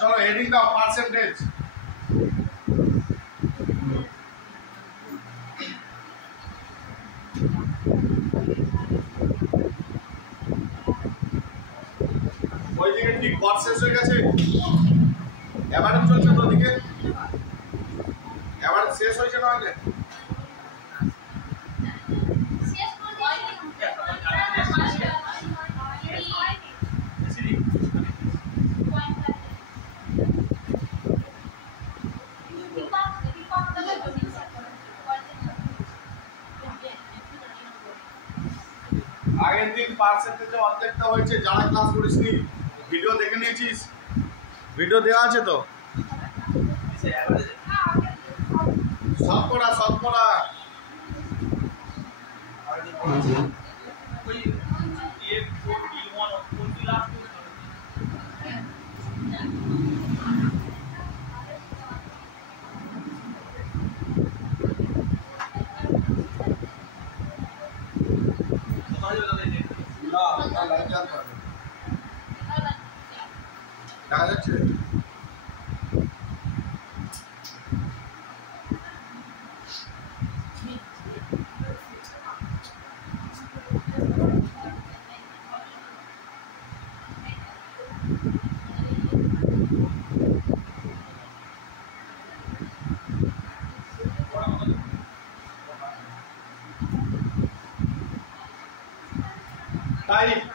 চলো হেডিং দাও পার্সেন্টেজ। ওইদিকে কি ঘর শেষ হয়ে গেছে? এবারে চলছে তো ওদিকে, এবারে শেষ হয়েছে না আগে? আগের দিন পার্সেন্টেজে অর্ধেকটা হয়েছে, যারা ক্লাস করিসনি ভিডিও দেখে নিয়েছিস, ভিডিও দেওয়া আছে তো। শতকরা শতকরা দেখা যাচ্ছে।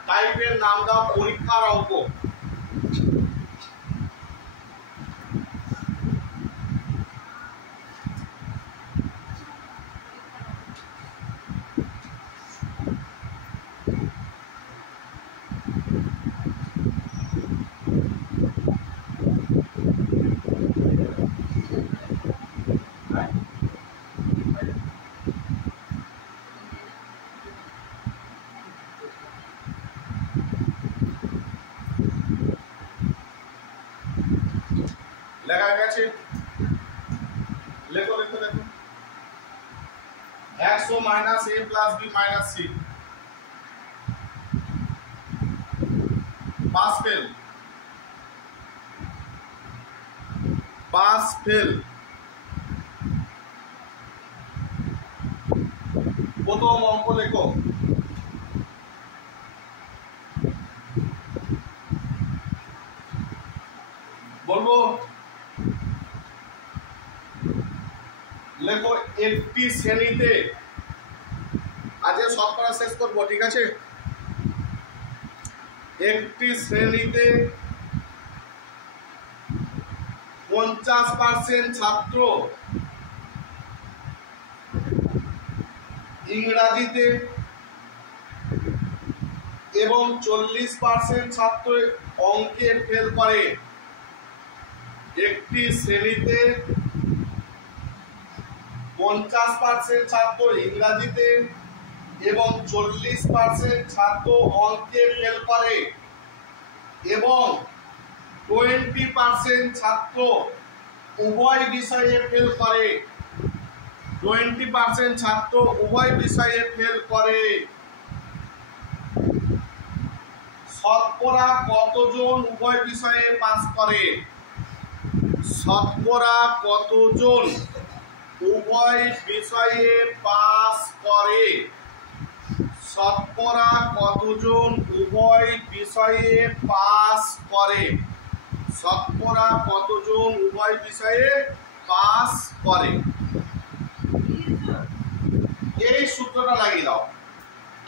টাইপের নাম দাও পরীক্ষার অঙ্ক। লেখা গেছে, লেখো লেখো লেখো। 100 minus a plus b minus c। Pass fail, pass fail. প্রথম অঙ্ক লেখো। বলবো লেখো একটি শ্রেণীতে, আজকে শতকরা শেষ করবো, ঠিক আছে? একটি শ্রেণীতে 50% ছাত্র ইংরাজিতে এবং 40% ছাত্র অঙ্কে ফেল করে। একটি শ্রেণীতে 50% ছাত্র ইংরাজিতে এবং 40% ছাত্র অঙ্কে ফেল করে এবং 20% ছাত্র উভয় বিষয়ে ফেল করে। 20% ছাত্র উভয় বিষয়ে ফেল করে। শতকরা কতজন উভয় বিষয়ে পাস করে? শতকরা কতজন উভয় বিষয়ে পাস করে? শতকরা কতজন উভয় বিষয়ে পাস করে? শতকরা কতজন উভয় বিষয়ে পাস করে? এই সূত্রটা লাগিয়ে দাও।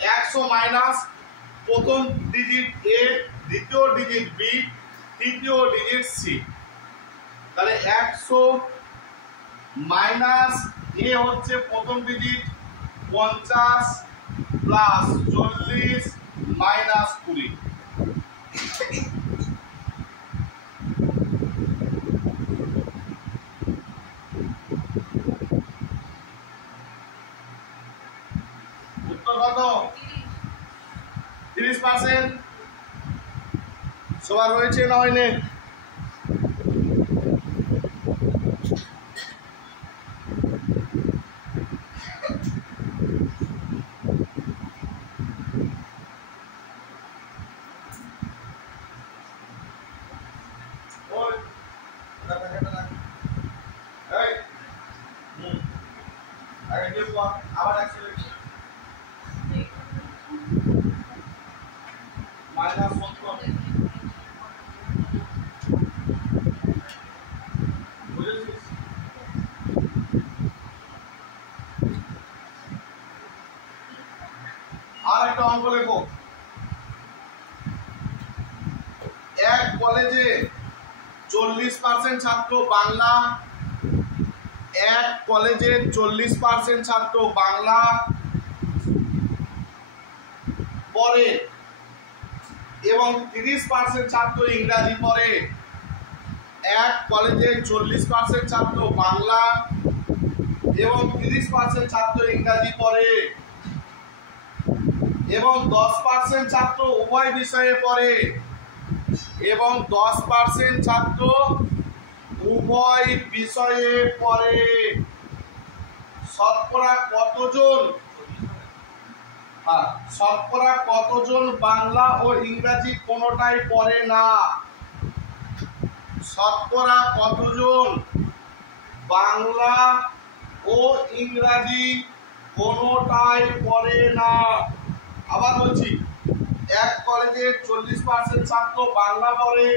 100 মাইনাস প্রথম ডিজিট a, দ্বিতীয় ডিজিট b, তৃতীয় ডিজিট c। তাহলে 100 মাইনাস a হচ্ছে প্রথম ডিজিট 50 প্লাস 40 মাইনাস 20। উত্তর কত? 30%। সবার হয়েছে না হয়নি? কর, আবার 100 লিখ মাইনাস 70 বুঝেছিস? আর একটা অঙ্ক লেখো। এক কলেজে 40% ছাত্র বাংলা, এক কলেজে 40% ছাত্র বাংলা পড়ে এবং 30% ছাত্র ইংরাজি পড়ে। এক কলেজে 40% ছাত্র বাংলা এবং 30% ছাত্র ইংরাজি পড়ে এবং 10% ছাত্র উভয় বিষয়ে পড়ে এবং 10% ছাত্র উভয় বিষয়ে পড়ে। শতকরা কতজন শতকরা কতজন বাংলা ও ইংরাজি কোনোটাই পড়ে না? শতকরা কতজন বাংলা ও ইংরাজি কোনোটাই পড়ে না? আবার বলছি, এক কলেজে 40% ছাত্র বাংলা পড়ে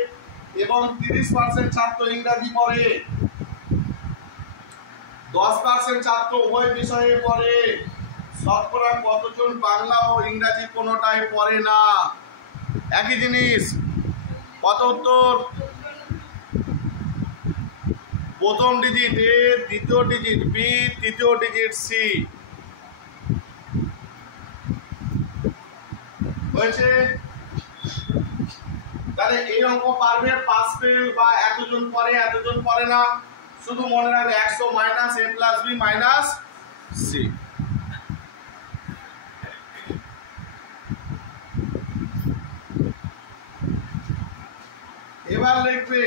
এবং 30% ছাত্র ইংরাজি পড়ে, 10% ছাত্র উভয় বিষয়ে পড়ে। শতকরা কতজন বাংলা ও ইংরাজি কোনোটাই পড়ে না? একই জিনিস। কত উত্তর? প্রথম ডিজিট এ, দ্বিতীয় ডিজিট বি, তৃতীয় ডিজিট সি। হয়েছে? তাহলে এই অঙ্ক পারবে, পাস ফেল বা এতজন পড়ে এতজন পড়ে না, শুধু মনে রাখবে 100 মাইনাস এ প্লাস বি মাইনাস সি। এবার লিখবে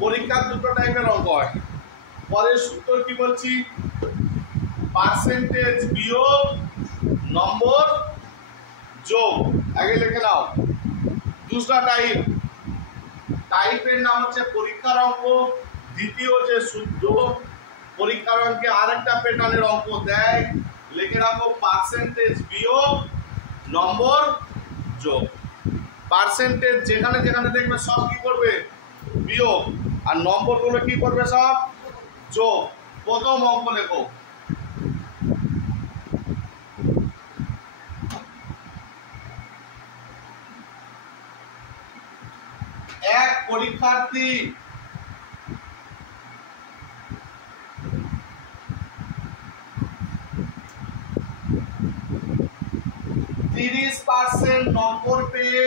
পরীক্ষার দুটো টাইপের অঙ্ক হয়। পরের সূত্র কি বলছি? পার্সেন্টেজ বিয়োগ নম্বর যোগ। আগে লিখে নাও। দুসরা টাইপের নাম হচ্ছে পরীক্ষার অঙ্ক। দ্বিতীয় যে সূত্র, পরীক্ষার অঙ্কে আরেকটা প্যাটার্নের অঙ্ক দেয়, লিখে রাখো পার্সেন্টেজ বিয়োগ নম্বর যোগ। পার্সেন্টেজ যেখানে যেখানে দেখবে সব কি করবে? বিয়োগ। আর নম্বরগুলো কি করবে? সব যোগ। প্রথম অঙ্ক লেখো। এক পরীক্ষার্থী 30% নম্বর পেয়ে,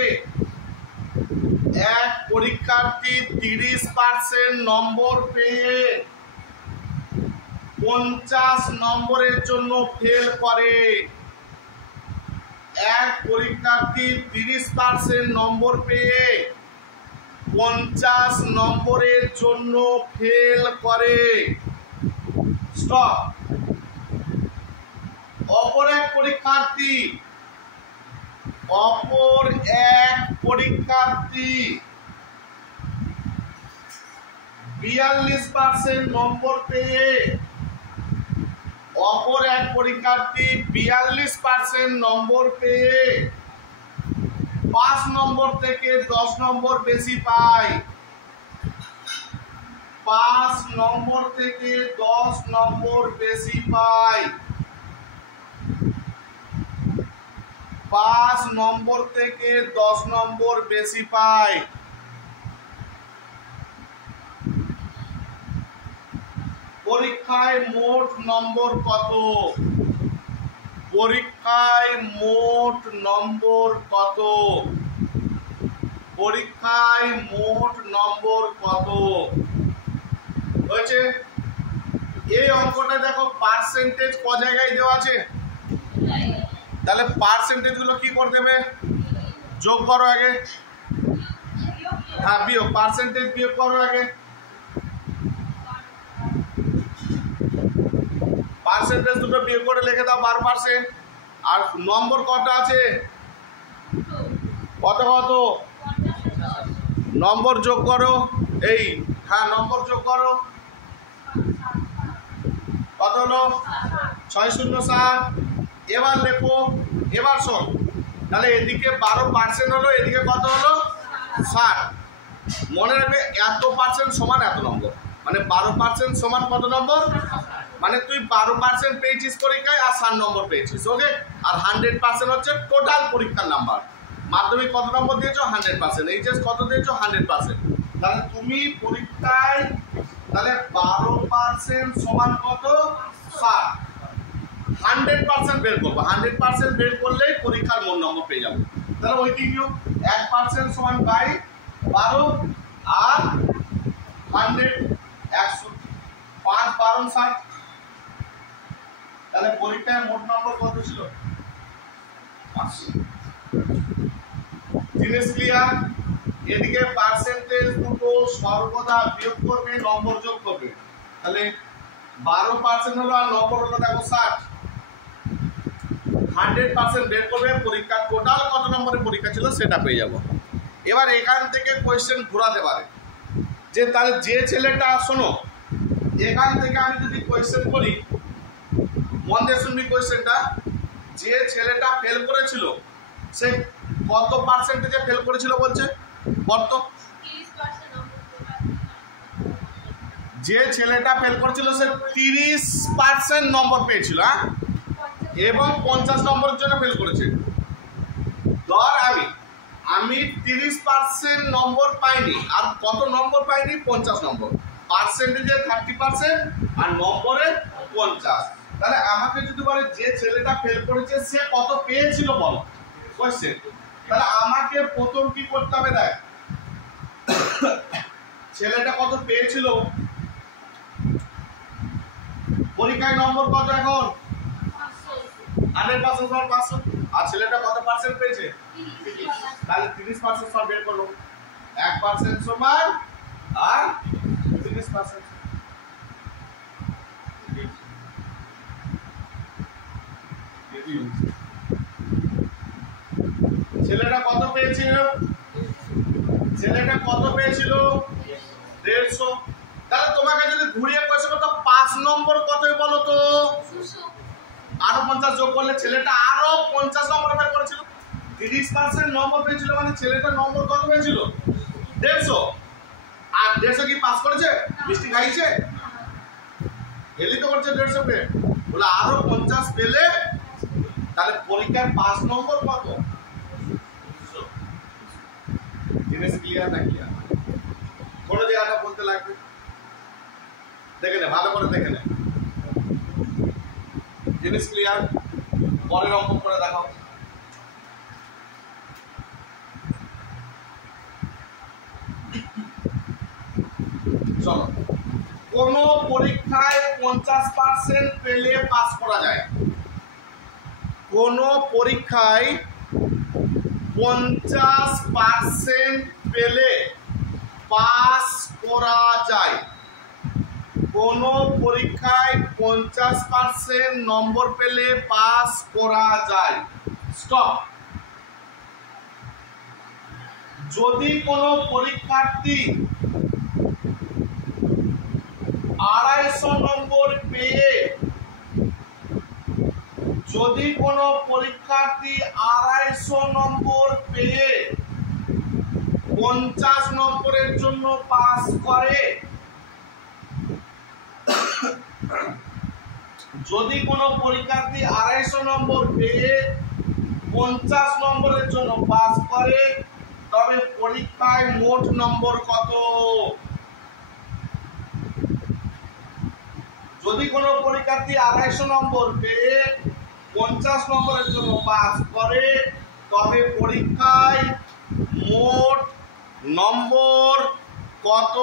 এক পরীক্ষার্থী 30% নম্বর পেয়ে 50 নম্বরের জন্য ফেল করে। এক পরীক্ষার্থী 30% নম্বর পেয়ে 50 নম্বরের জন্য ফেল করে। স্টপ। অপর এক পরীক্ষার্থী 42% নম্বর পেয়ে, অপর এক পরীক্ষার্থী 42% নম্বর পেয়ে 5 নম্বর থেকে 10 নম্বর বেশি পায়। 5 নম্বর থেকে 10 নম্বর বেশি পায়। 5 নম্বর থেকে 10 নম্বর বেশি পায়। পরীক্ষায় মোট নম্বর কত? পরীক্ষায় মোট নম্বর কত? পরীক্ষায় মোট নম্বর কত? হয়েছে? এই অঙ্কটা দেখো পার্সেন্টেজ ক জায়গায় দেওয়া আছে, তাহলে পার্সেন্টেজ গুলো কি করে দেবে? যোগ করো আগে। হ্যাঁ, বিয়োগ। পার্সেন্টেজ বিয়োগ করো আগে। পার্সেন্টেজ দুটো বিয়োগ করে লিখে দাও 12%। আর নম্বর কত আছে? কত কত নম্বর যোগ করো। এই হ্যাঁ, নম্বর যোগ করো। কত হলো? 6060। এবার লেখো। এবার শোন, তাহলে এদিকে 12% হলো, এদিকে কত হলো? 60। মনে রাখবে এত পার্সেন্ট সমান এত নম্বর, মানে 12% সমান কত নম্বর? মানে তুই 12% পেয়েছিস পরীক্ষায় আর 60 নম্বর পেয়েছিস, ওকে। আর 100% হচ্ছে টোটাল পরীক্ষার নাম্বার। মাধ্যমিক কত নম্বর দিয়েছো? 100%। এইচএস কত দিয়েছো? 100%। তাহলে তুমি পরীক্ষায় তাহলে 12% সমান কত? 60। 100% বের করবো। 100% বের করলেই পরীক্ষার মোট নম্বর পেয়ে যাবো। তাহলে ওইটি নিয়ম 1% সমান 12 আর 100 100 5 12 60। তাহলে পরীক্ষায় মোট নম্বর কত ছিল? 500। জিনিস ক্লিয়ার? এদিকে পার্সেন্টেজ দুটো সর্বদা বিয়োগ করবে, নম্বর যোগ করবে। তাহলে 12% হলো আর নম্বর হলো দেখো 60। 100% বের করবে, পরীক্ষার টোটাল কত নম্বরের পরীক্ষা ছিল সেটা পেয়ে যাব। এবার এখান থেকে কোয়েশ্চেন ঘোরাতে পারে যে তাহলে যে ছেলেটা, শোনো, এখান থেকে আমি যদি কোয়েশ্চেন করি, মন দিয়ে শুনবি কোয়েশ্চেনটা, যে ছেলেটা ফেল করেছিল সে কত পার্সেন্টেজে ফেল করেছিল বলছে? কত? যে ছেলেটা ফেল করেছিল সে 30% নম্বর পেয়েছিল, হ্যাঁ, এবং 50 নম্বরের জন্য ফেল করেছে। ধর আমি 30% নম্বর পাইনি, আর কত নম্বর পাইনি? 50 নম্বর। পার্সেন্টেজে 30% আর নম্বরে 50। তাহলে আমাকে যদি বলে যে ছেলেটা ফেল করেছে সে কত পেয়েছিল বলো কোয়েশ্চেন। তাহলে আমাকে প্রথম কি করতে হবে? দেখ, ছেলেটা কত পেয়েছিল, পরীক্ষায় নম্বর কত এখন? 100% সমান 500। আর ছেলেটা কত পার্সেন্ট পেয়েছে? 30। তাহলে 30% সমান বের করলো। 1% সমান আর 30%। ছেলেটা কত পেয়েছিল? ছেলেটা কত পেয়েছিল? 150। তাহলে তোমাকে যদি ঘুরিয়ে কোয়েশ্চেন করতে 5 নম্বর কত বলো তো? আরো 50 যোগ করলে ছেলেটা আরো 50 নম্বর বের করেছিল। 30% নম্বর পেয়েছিল, মানে ছেলেটার নম্বর কত পেয়েছিল? 150। আর 150 কি পাস করেছে? মিষ্টি খাইছে? এলি তো করছে 150 পে, বলে আরো 50 পেলে তাহলে পরীক্ষায় 5 নম্বর কত? জিনিস ক্লিয়ার না ক্লিয়ার? কোন জায়গাটা বলতে লাগবে, দেখে নে, ভালো করে দেখে নে। জিনিস ক্লিয়ার? পরের অঙ্ক করে দেখাও। চলো, কোন পরীক্ষায় 50% পেলে পাস করা যায়? কোন পরীক্ষায় 50% পেলে পাস করা যায়? কোন পরীক্ষায় 50% নম্বর পেলে পাস করা যায়? স্টপ। যদি কোনো পরীক্ষার্থী 250 নম্বর পেয়ে, যদি কোনো পরীক্ষার্থী 250 নম্বর পেয়ে 50 নম্বরের জন্য পাস করে, যদি কোনো পরীক্ষার্থী 250 নম্বর পেয়ে 50 নম্বরের জন্য পাস করে, তবে পরীক্ষায় মোট নম্বর কত? যদি কোনো পরীক্ষার্থী 250 নম্বর পেয়ে 50 নম্বরের জন্য পাস করে, তবে পরীক্ষায় মোট নম্বর কত?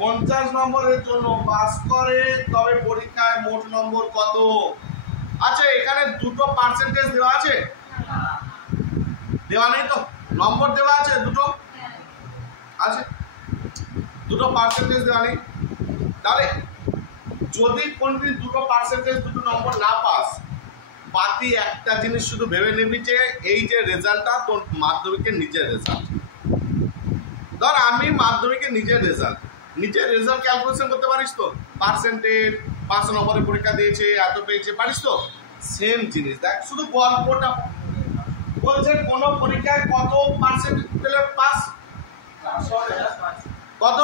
50 নম্বরের জন্য পাস করে, তবে পরীক্ষায় মোট নম্বর কত? আচ্ছা, এখানে দুটো পার্সেন্টেজ দেওয়া আছে? দেওয়া নেই তো? নম্বর দেওয়া আছে দুটো? আছে, দুটো পার্সেন্টেজ দেওয়া নেই। তাহলে যদি কোনদিন দুটো পার্সেন্টেজ দুটো নম্বর না পাস, বাকি একটা জিনিস শুধু ভেবে নিবি যে এই যে রেজাল্টটা তোর মাধ্যমিকের নিজের রেজাল্ট। ধর আমি মাধ্যমিকের নিজের রেজাল্ট ক্যালকুলেশন করতে পারিস তো? পার্সেন্টেজ 5 নম্বরে পরীক্ষা দিয়েছে, এত পেয়েছে, পারিস তো? সেম জিনিস দেখ, শুধু গল্পটা বলছে কোন পরীক্ষায় কত পার্সেন্ট পেলে পাস, কত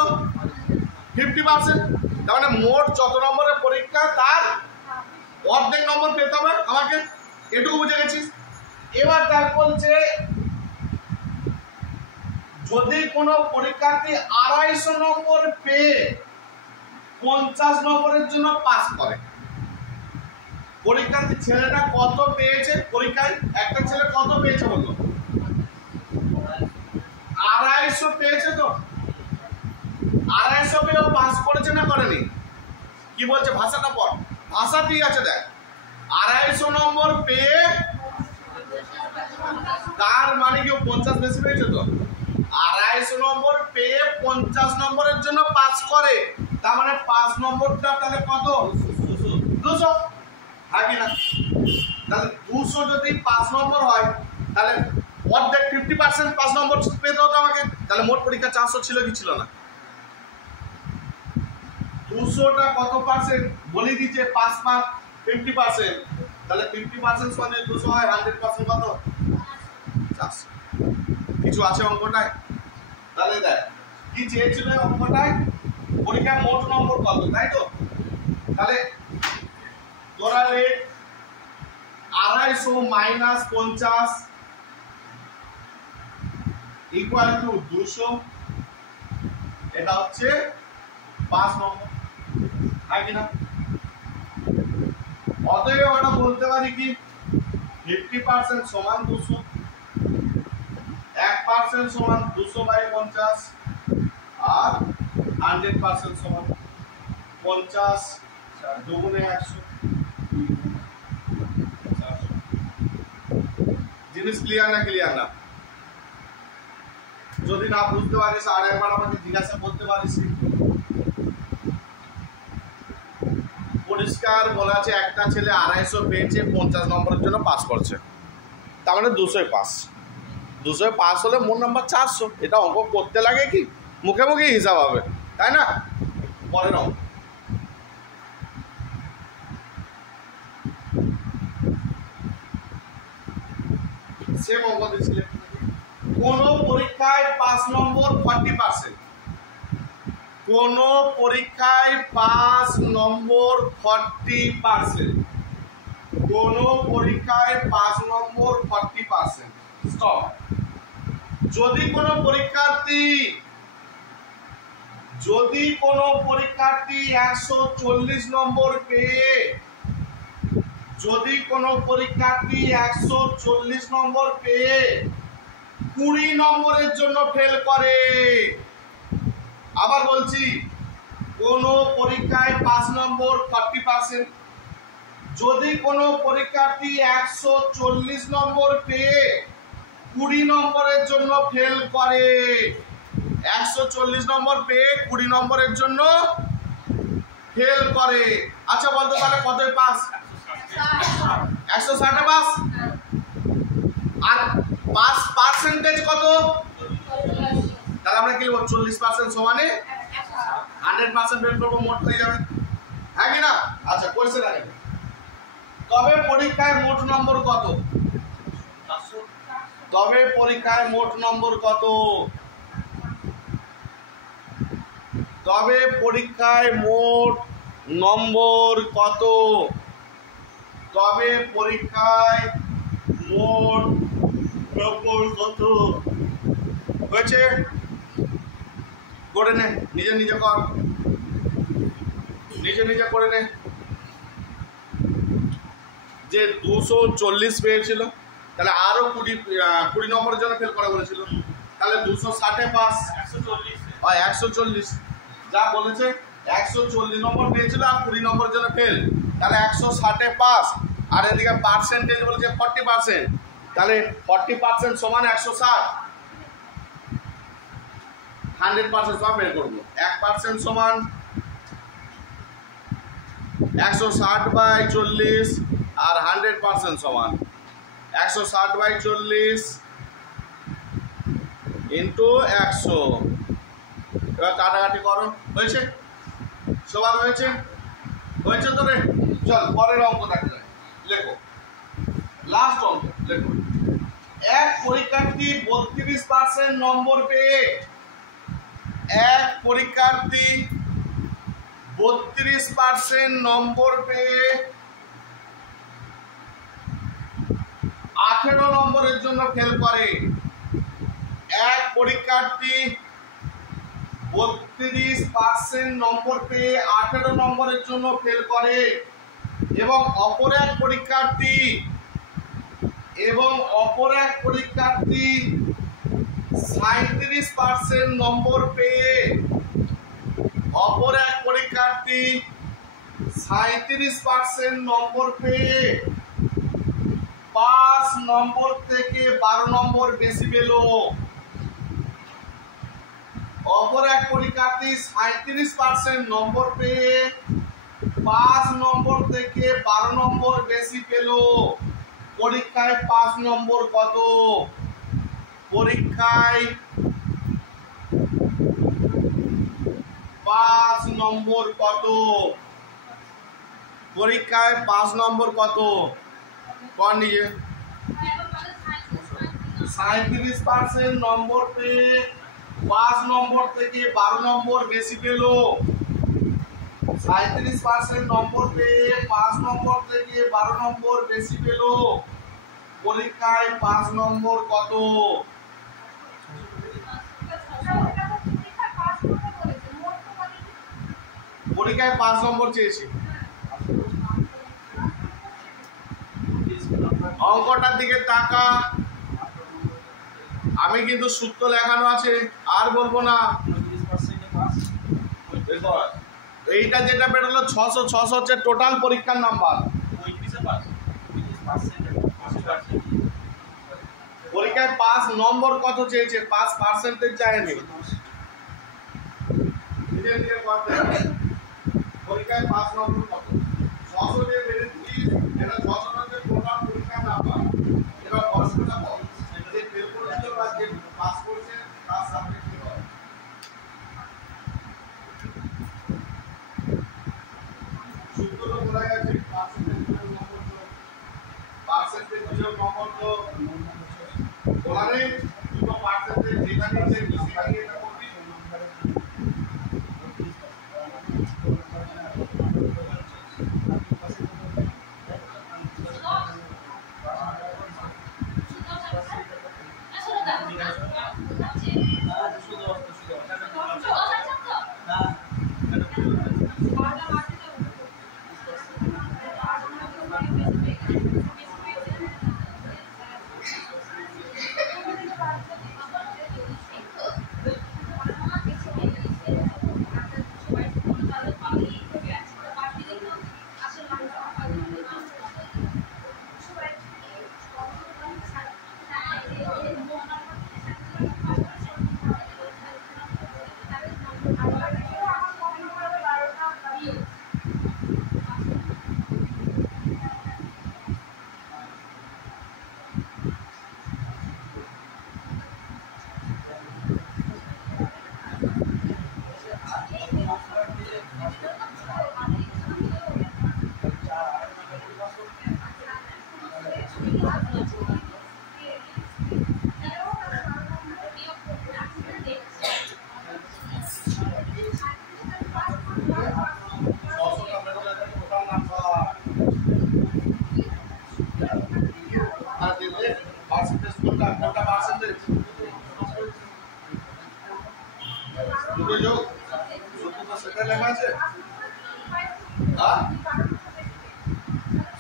50%। তার মানে মোট যত নম্বরের পরীক্ষা তার অর্ধেক নম্বর পেতে হবে আমাকে, এটুকু বুঝে গেছিস। এবার দেখ বলছে যদি কোনো পরীক্ষার্থী 250 নম্বর পেয়ে 50 নম্বরের জন্য পাস করে, পরীক্ষার্থী ছেলেটা কত পেয়েছে পরীক্ষায়? একটা ছেলে কত পেয়েছে বলতো? 250 পেয়েছে তো? 250 পেয়েও পাস করেছে না করেনি? কি বলছে ভাষাটা পড়, ভাষা ঠিক আছে দেখ। 250 নম্বর পেয়ে তার মানে কি 50 বেশি পেয়েছে তো? 250 নম্বর পেয়ে 50 নম্বরের জন্য পাস করে, তার মানে 5 নম্বরটা তাহলে কত? 200, হ্যাঁ কি না? তাহলে 200 যদি 5 নম্বর হয় তাহলে অর্ধেক 50% 5 নম্বর পেতে হতো আমাকে। তাহলে মোট পরীক্ষা 400 ছিল কি ছিল না? 200টা কত পার্সেন্ট বলে দিচ্ছে? 5 মার্ক 50%, তাহলে 50% মানে 200 হয়, 100% কত? 400। কিছু আছে অঙ্কটায়? তাহলে দেখ কি চেয়েছিল অঙ্কটায়, পরীক্ষায় মোট নম্বর কত, তাই তো? তাহলে তোরা লেখ 250 মাইনাস 50 ইকুয়াল টু 200, এটা হচ্ছে 5 নম্বর, তাই কিনা? অতএব আমরা বলতে পারি কি 50% সমান 200, 1% সমান 200/50 আর 100% সমান 50 দুগুণে 100। জিনিস ক্লিয়ার না? ক্লিয়ার না? যদি না বুঝতে পারিস আর একবার আমাকে জিজ্ঞাসা করতে পারিস। পরিষ্কার বলা আছে একটা ছেলে 250 পেয়েছে 50 নম্বরের জন্য পাস করছে, তার মানে 200 পাস। 200 পাস হলে মোট নাম্বার 400। এটা অঙ্ক করতে লাগে কি মুখে মুখে হিসাব হবে, তাই না? পরের অঙ্ক, সেম অঙ্ক দিয়েছিলেন। কোন পরীক্ষায় 5 নম্বর 40%, কোন পরীক্ষায় 5 নম্বর 40%, কোন পরীক্ষায় 5 নম্বর 40%। স্টপ। যদি কোনো পরীক্ষার্থী 140 নম্বর পেয়ে, যদি কোনো পরীক্ষার্থী 140 নম্বর পেয়ে 20 নম্বরের জন্য ফেল করে, আবার বলছি কোন পরীক্ষায় 5 নম্বর 40%, যদি কোনো পরীক্ষার্থী 140 নম্বর পেয়ে 20 নম্বরের জন্য ফেল করে, 140 নম্বর পেয়ে 20 নম্বরের জন্য ফেল করে। আচ্ছা বলতো তাহলে কতই পাস? 160 পাস। আর পাস পার্সেন্টেজ কত? তাহলে আমরা কি লিখব? 40% সমানে 100% বের করবো, মোট হয়ে যাবে, হ্যাঁ কি না? আচ্ছা কোয়েশ্চেন আগে, তবে পরীক্ষায় মোট নম্বর কত? তবে পরীক্ষায় মোট নম্বর কত? তবে পরীক্ষায় মোট নম্বর কত? তবে পরীক্ষায় মোট নম্বর কত? হয়েছে? করে নে, নিজে নিজে কর, নিজে নিজে করে নে। যে 240 পেয়েছিল, তাহলে আরো 20 নম্বরের জন্য ফেল করে বলেছিল, তাহলে 260 পাস, 140 যা বলেছে 140 নম্বর পেয়েছিল আর 20 নম্বরের জন্য ফেল, তাহলে 160 পাস। আর এদিকে পার্সেন্টেজ বলেছে 40%, তাহলে 40% সমান 160, 100% সমান বের করবো। 1% সমান 160/40 আর 100% সমান 160/40 ইন্টু 100। এবার কাটাকাটি করো। হয়েছে? সবার হয়েছে? হয়েছে তো রে? চল পরের অঙ্ক দেখা যায়। লেখো, লাস্ট অঙ্ক লেখো। এক পরীক্ষার্থী 32% নম্বর পেয়ে 32% নম্বর পেয়ে 18 নম্বরের জন্য ফেল করে। এক পরীক্ষার্থী 32% নম্বর পেয়ে 18 নম্বরের জন্য ফেল করে এবং অপর এক পরীক্ষার্থী 37% নম্বর পেয়ে 5 নম্বর থেকে 12 নম্বর বেশি পেল। অপর এক পরীক্ষার্থী 37% নম্বর পেয়ে 5 নম্বর থেকে 12 নম্বর বেশি পেল। পরীক্ষায় 5 নম্বর কত? পরীক্ষায় 5 নম্বর কত? পরীক্ষায় 5 নম্বর কত? কোন নিয়ে 37% নম্বর পেয়ে 5 নম্বর থেকে 12 নম্বর বেশি পেল। 37% নম্বর পেয়ে 5 নম্বর থেকে 12 নম্বর বেশি পেল। পরীক্ষায় 5 নম্বর কত? পরীক্ষায় 5 নম্বর চেয়েছি। অঙ্কটার দিকে তাকা। আমি কিন্তু সূত্র লেখানো আছে, আর বলবো না। এইটা যেটা বেরোলো 600 হচ্ছে টোটাল পরীক্ষার নাম্বার। পরীক্ষায় 5 নম্বর কত চেয়েছে? 5% চায়নি। পরীক্ষায় 5 নম্বর কত? 600 দিয়ে বেরিয়েছি। এটা 600 হচ্ছে টোটাল পরীক্ষার নাম্বার। এবার প্রশ্নটা বল, যে ফেল করেছে বা যে পাস করেছে তার সাবজেক্ট কি হয়? সূত্রটা বলা গেছে পার্সেন্টেজ বিয়োগ নম্বর তো বলা নেই। দুটো পার্সেন্টেজ যেটা নিচ্ছে সেখানে এটা করবি।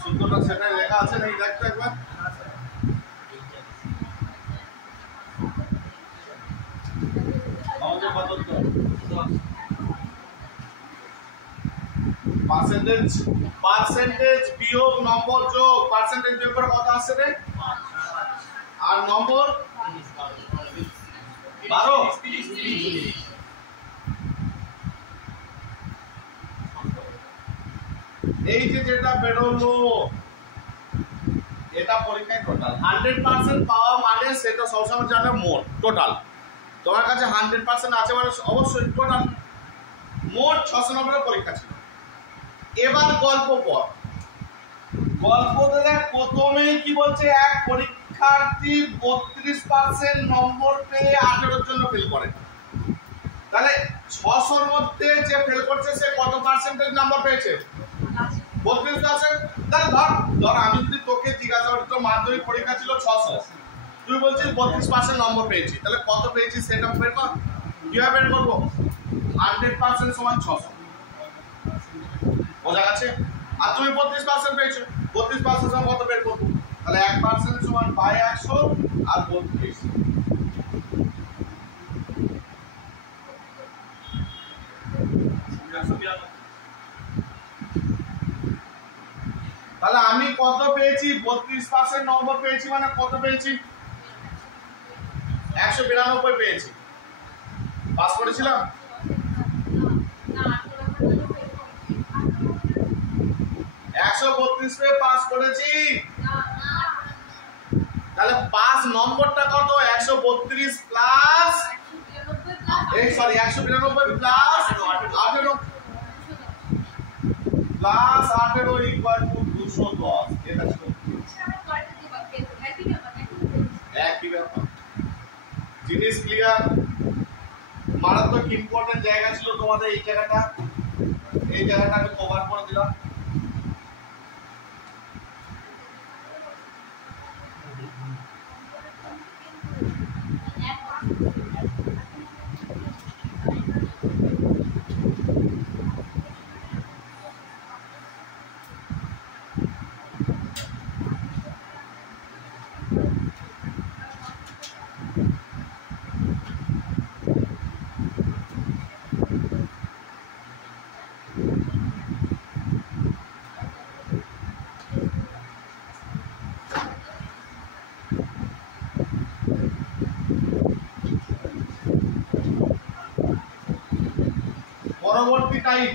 সূত্রটা সেটাই লেখা আছে নাকি দেখতো একবার। পার্সেন্টেজ বিয়োগ নম্বর যোগ। পার্সেন্টেজ বিয়োগ করে কত আসছে রে? আর নম্বর 12। এই যে যেটা বেরোলো এটা পরীক্ষায় টোটাল 100% পাওয়া মানে সেটা সবসময় জানে মোট টোটাল। তোমার কাছে 100% আছে মানে অবশ্যই টোটাল। মোট 600 নম্বরের পরীক্ষা ছিল। এবার গল্প পড়। গল্পতে দেখ প্রথমেই কি বলছে, এক পরীক্ষার্থী 32% নম্বর পেয়ে 18 জন্য ফেল করে। তাহলে 600-র মধ্যে যে ফেল করছে সে কত পার্সেন্টেজ নাম্বার পেয়েছে? 32%। তাহলে ধর আমি যদি তোকে জিজ্ঞাসা করি তোর মাধ্যমিক পরীক্ষা ছিল 600, তুই বলছিস 32% নম্বর পেয়েছি, তাহলে কত পেয়েছিস সেটা বের কর। কিভাবে বের করবো? 100% সমান 600, বোঝা গেছে? আর তুমি 32% পেয়েছো, 32% সমান কত বের করবো? তাহলে 1% সমান বাই 100 আর 32। তাহলে আমি কত পেয়েছি? 32% নম্বর পেয়েছি মানে কত পেয়েছি? 192 পেয়েছি। পাস করেছিলাম? 132 পেয়ে পাস করেছি। তাহলে পাস নম্বরটা কত? 132 plus 192 plus 18 plus 18 equal to 210। এটা ছিল একই ব্যাপার। জিনিস ক্লিয়ার? মারাত্মক ইম্পর্টেন্ট জায়গা ছিল তোমাদের এই জায়গাটা, এই জায়গাটা আমি কভার করে দিলাম। পরবর্তী টাইপ,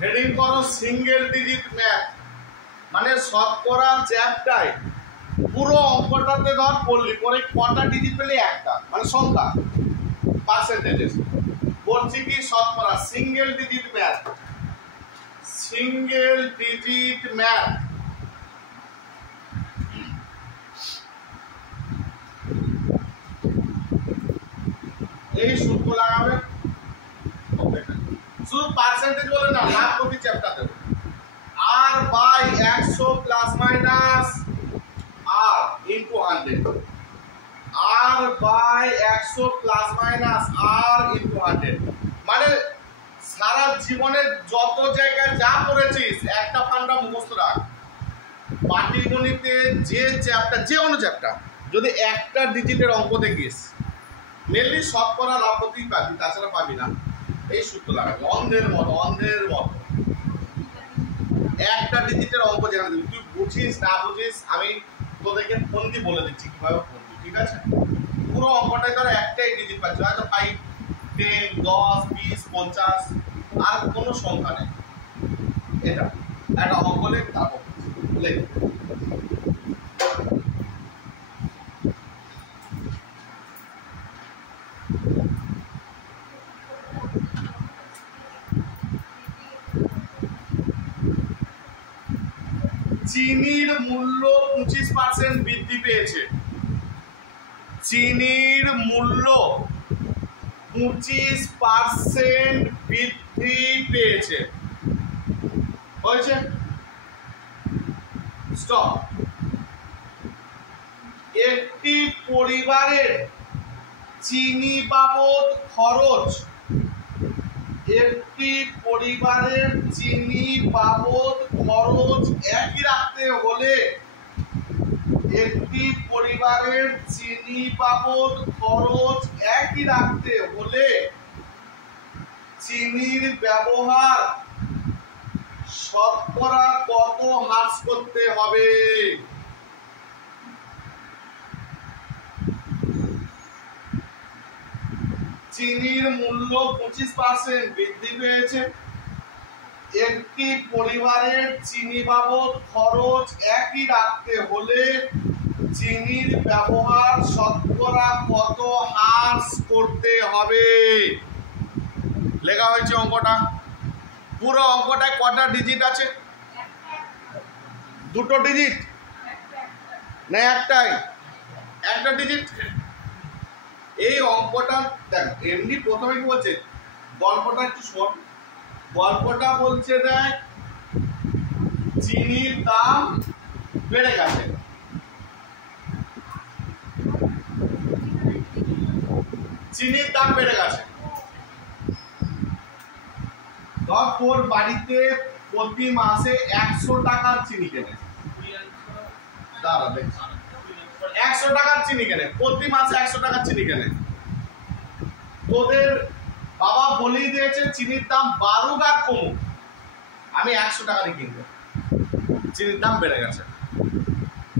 হেডিং করো সিঙ্গেল ডিজিট ম্যাথ। মানে শতকরা চ্যাপ্টারে পুরো অঙ্কটাতে ধর পড়লি, পরে কটা ডিজিট পেলে? একটা, মানে সংখ্যা, পার্সেন্টেজেস। বলছি কি শতকরা single digit math, single digit math. এই সূত্র লাগাবে, শুধু পার্সেন্টেজ বলে না, লাভ প্রতি চ্যাপ্টার দেবে। R by 100 plus minus r into 100, r by 100 plus minus r into 100। মানে সারা জীবনে যত জায়গায় যা করেছিস একটা ফান্ডা মুখস্থ রাখ। পাটিগণিতে যে চ্যাপ্টার, যে কোনো চ্যাপ্টার, যদি একটা ডিজিটের অঙ্ক দেখিস মেনলি শতকরা লাভ প্রতি পাবি, তাছাড়া পাবি না। এই সূত্র লাগাবে অন্ধের মতো, অন্ধের মতো। একটা ডিজিটের অঙ্ক যেখানে দিবি, তুই বুঝিস না বুঝিস, আমি তোদেরকে ফন্দি বলে দিচ্ছি কিভাবে ফন্দি, ঠিক আছে? পুরো অঙ্কটাই ধর একটাই ডিজিট পাচ্ছি, হয়তো 5, 10, 10, 20, 50, আর কোনো সংখ্যা নেই। এটা একটা অঙ্ক লেখ, তারপর লেখ। চিনির মূল্য 25% বৃদ্ধি পেয়েছে। চিনির মূল্য 25% বৃদ্ধি পেয়েছে। হয়েছে? স্টপ। একটি পরিবারের চিনি বাবদ খরচ, একটি পরিবারের চিনি বাবদ খরচ একই রাখতে হলে, একটি পরিবারের চিনি বাবদ খরচ একই রাখতে হলে চিনির ব্যবহার শতকরা কত হ্রাস করতে হবে? চিনির মূল্য 25% বৃদ্ধি পেয়েছে। একটি পরিবারের চিনি বাবদ খরচ একই রাখতে হলে চিনির ব্যবহার শতকরা কত হ্রাস করতে হবে? লেখা হয়েছে অঙ্কটা। পুরো অঙ্কটায় কটা ডিজিট আছে? দুটো ডিজিট না একটাই? একটা ডিজিট। এই অঙ্কটা দেখ, এমনি প্রথমে কি বলছে, গল্পটা একটু শোন। গল্পটা বলছে দেখ, চিনির দাম বেড়ে গেছে। চিনির দাম বেড়ে গেছে। ধর তোর বাড়িতে প্রতি মাসে 100 টাকার চিনি কেনে। দাঁড়া দেখছি, 100 টাকার চিনি কেনে, প্রতি মাসে 100 টাকার চিনি কেনে। তোদের বাবা বলেই দিয়েছে চিনির দাম বাড়ুক আর কমুক, আমি 100 টাকারই কিনবো। চিনির দাম বেড়ে গেছে,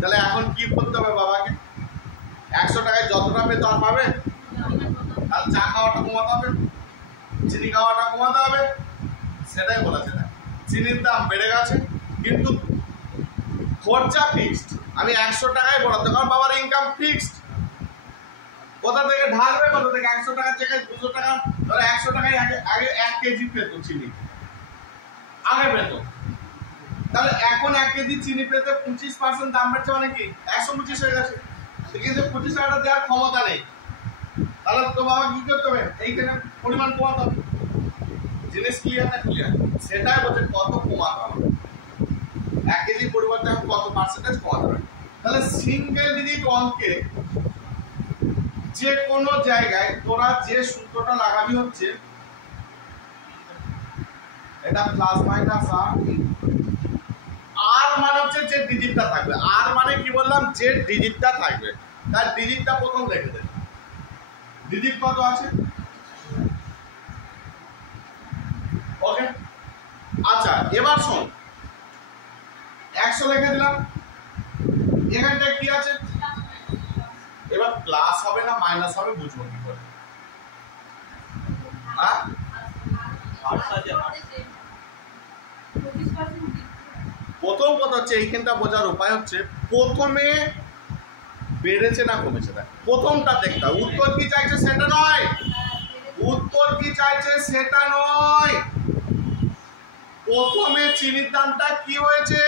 তাহলে এখন কি করতে হবে বাবাকে? 100 টাকায় যতটা পেতো আর পাবে? তাহলে চা খাওয়াটা কমাতে হবে, চিনি খাওয়াটা কমাতে হবে। সেটাই বলেছে না, চিনির দাম বেড়ে গেছে কিন্তু খরচা ফিক্সড। আমি 100 টাকায় বলাতে, কারণ বাবার ইনকাম ফিক্সড। কোথা থেকে ঢালবে, কোথা থেকে? 100 টাকার জায়গায় 200 টাকা, ধরো 100 টাকায় আগে 1 কেজি পেতো চিনি, আগে পেতো। তাহলে এখন 1 কেজি চিনি পেতে 25% দাম বেড়েছে, মানে কি 125 হয়ে গেছে। কিন্তু 25 টাকাটা দেওয়ার ক্ষমতা নেই। তাহলে তো বাবা কি করতে হবে? এইখানে পরিমাণ কমাতে হবে। জিনিস ক্লিয়ার না? ক্লিয়ার। সেটাই বলছে কত কমাতে হবে। 1 কেজি পরিবর্তে এখন কত পার্সেন্টেজ কমাতে হবে। তাহলে সিঙ্গেল ডিজিট অঙ্কে যে কোনো জায়গায় তোরা যে সূত্রটা লাগাবি হচ্ছে, এটা প্লাস মাইনাস আর মানে হচ্ছে যে ডিজিটটা থাকবে। আর মানে কি বললাম? যে ডিজিটটা থাকবে, তার ডিজিটটা প্রথম লিখে দেবে। ডিজিট কত আছে? ওকে, আচ্ছা এবার শোন, 100 লিখে দিলাম। এখানটায় কি আছে? এবার প্লাস হবে না মাইনাস হবে বুঝবো কি করে? প্রথম কথা হচ্ছে, এইখানটা বোঝার উপায় হচ্ছে প্রথমে বেড়েছে না কমেছে। দেখ প্রথমটা দেখতে, উত্তর কি চাইছে সেটা নয়, উত্তর কি চাইছে সেটা নয়, প্রথমে চিনির দামটা কি হয়েছে।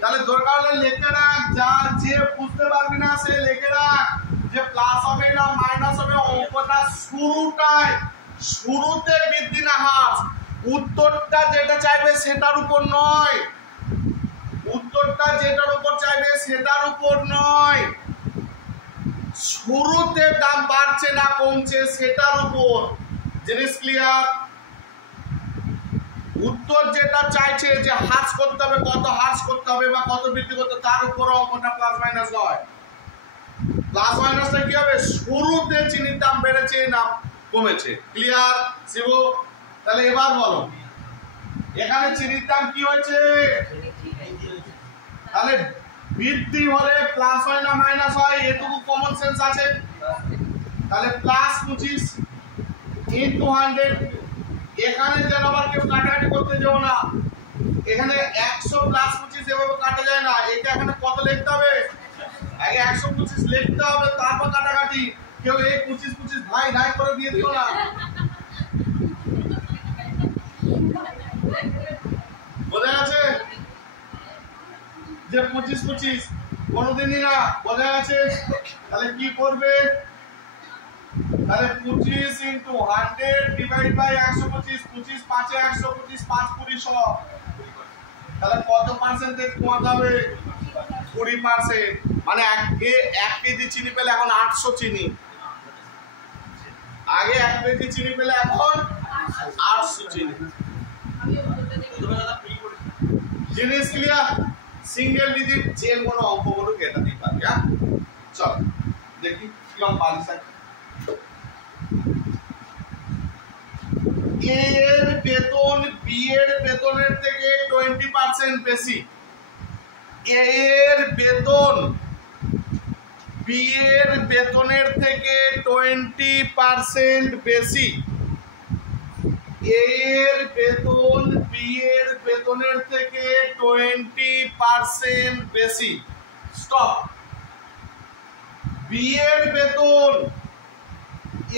তাহলে দরকার হলে লিখে রাখ, যা যে বুঝতে পারবি না সে লিখে রাখ যে প্লাস হবে না মাইনাস হবে। অঙ্কটা শুরুতে বৃদ্ধি না হ্রাস, উত্তরটা যেটা চাইবে সেটার উপর নয়, উত্তরটা যেটার উপর চাইবে সেটার উপর নয়, শুরুতে দাম বাড়ছে না কমছে সেটার উপর। জিনিস ক্লিয়ার? উত্তর যেটা চাইছে যে হ্রাস করতে হবে, কত হ্রাস করতে হবে বা কত বৃদ্ধি করতে, তার উপর অঙ্কটা প্লাস মাইনাস নয়। প্লাস মাইনাসটা কি হবে? শুরুতে চিনির দাম বেড়েছে না কমেছে। ক্লিয়ার শিবু? তাহলে এবার বলো, এখানে চিনির দাম কি হয়েছে? তাহলে বৃদ্ধি হলে প্লাস হয় না মাইনাস হয়? এটুকু কমন সেন্স আছে। তাহলে প্লাস 25 ইনটু 100। এখানে যেন আবার কেউ কাটাকাটি করতে যাও না, এখানে 100 প্লাস 25 এভাবে কাটা যায় না। এটা এখানে কত লিখতে হবে? আগে 125 লিখতে হবে, তারপর কাটাকাটি। কেউ এই 25 ভাই নাই করে দিয়ে দিও না। বোঝা গেছে যে 25 কোনোদিনই না? বোঝা গেছে? তাহলে কি করবে? তাহলে 25 ইনটু 100 ডিভাইড বাই 125। 25 5 এ 125, 5 20 100। তাহলে কত পার্সেন্টেজ কমাতে হবে? 20%। মানে আগে 1 কেজি চিনি পেলে এখন 800 চিনি, আগে 1 কেজি চিনি পেলে এখন 800 চিনি। জিনিস ক্লিয়ার? সিঙ্গেল ডিজিট যে কোনো অঙ্ক বলুক এটা দিয়ে পারবে। চল দেখি কিরকম পারি। এর বেতন বি এর বেতনের থেকে 20% বেশি, এ এর বেতন বি এর বেতনের থেকে 20% বেশি, এ এর বেতন বি এর বেতনের থেকে 20% বেশি। স্টপ। বি এর বেতন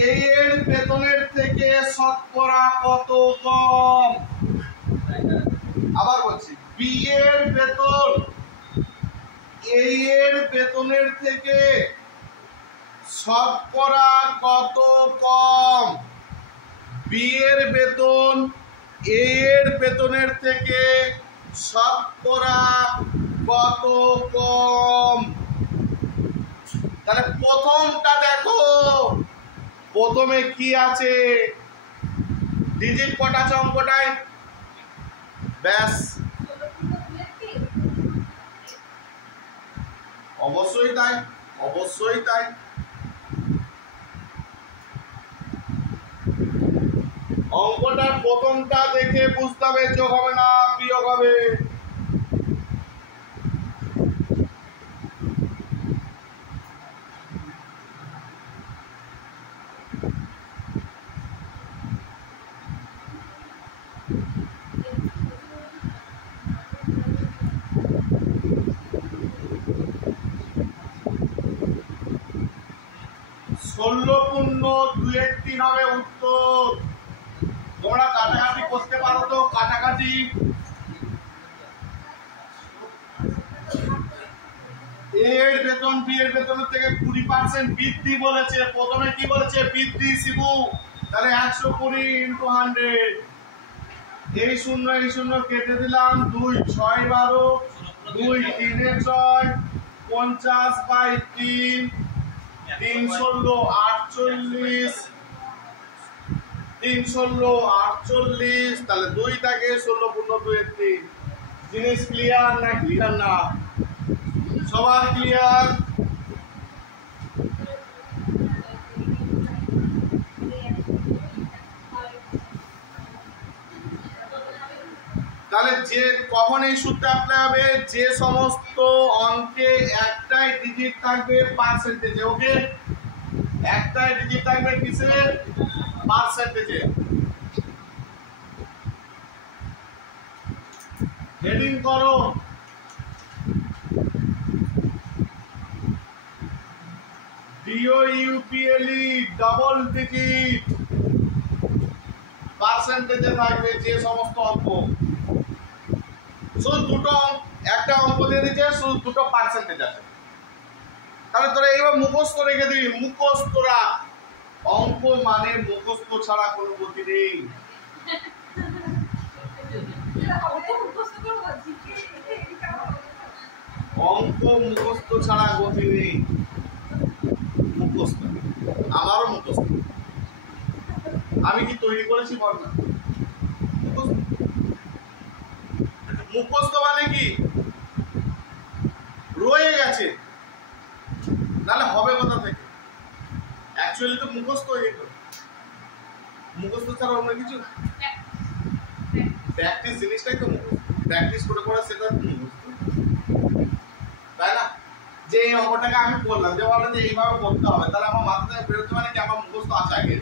এ এর বেতনের থেকে শতকরা কত কম? আবার বলছি, বি এর বেতন এ এর বেতনের থেকে শতকরা কত কম? বি এর বেতন এ এর বেতনের থেকে শতকরা কত কম? তাহলে প্রথমটা দেখো, প্রথমে কি আছে, ডিজিট কটা আছে অঙ্কটায়? ব্যাস, অবশ্যই তাই, অবশ্যই তাই। অঙ্কটার প্রথমটা দেখে বুঝতে হবে যোগ হবে না বিয়োগ হবে। ষোলো পূর্ণ 2-3 হবে উত্তর। তোমরা কাটাকাটি করতে পারো তো? কাটাকাটি এর বেতন বি এর বেতনের থেকে 20% বৃদ্ধি বলেছে। প্রথমে কি বলেছে? বৃদ্ধি শিবু। তাহলে 120 × 100, এই শূন্য কেটে দিলাম, 2 6 12, 2 3 6, 50/3, 3 16 48, 3 16 48, তাহলে 2 থাকে 16 পূর্ণ 2-3। জিনিস ক্লিয়ার না? ক্লিয়ার না? সবার ক্লিয়ার? তাহলে যে কখন এই সূত্র অ্যাপ্লাই হবে? যে সমস্ত অঙ্কে একটাই ডিজিট থাকবে পার্সেন্টেজে। ওকে, একটাই ডিজিট থাকবে কিসে? পার্সেন্টেজে। হেডিং করো DOUPLE, ডাবল ডিজিট পার্সেন্টেজে থাকবে যে সমস্ত অঙ্ক। শুধু দুটো, একটা অঙ্ক দিয়ে দিচ্ছে, শুধু দুটো পার্সেন্টেজ আছে। তাহলে তোরা এইবার মুখস্থ রেখে দিবি, মুখস্থ রাখ। অঙ্ক মানে মুখস্থ ছাড়া কোনো গতি নেই। অঙ্ক মুখস্থ ছাড়া গতি নেই। মুখস্থ, আমারও মুখস্থ। আমি কি তৈরি করেছি বল না? মুখস্থ মানে কি? রয়ে গেছে, নাহলে হবে কোথা থেকে? অ্যাকচুয়ালি তো মুখস্থ হয়ে গেল। মুখস্থ ছাড়া অন্য কিছু? প্র্যাকটিস জিনিসটাই তো মুখস্থ। প্র্যাকটিস করে করে সেটা মুখস্থ, তাই না? যে এই অঙ্কটাকে আমি বললাম যে বললাম যে এইভাবে করতে হবে, তাহলে আমার মাথা থেকে বেরোতে মানে কি আমার মুখস্থ আছে আগে।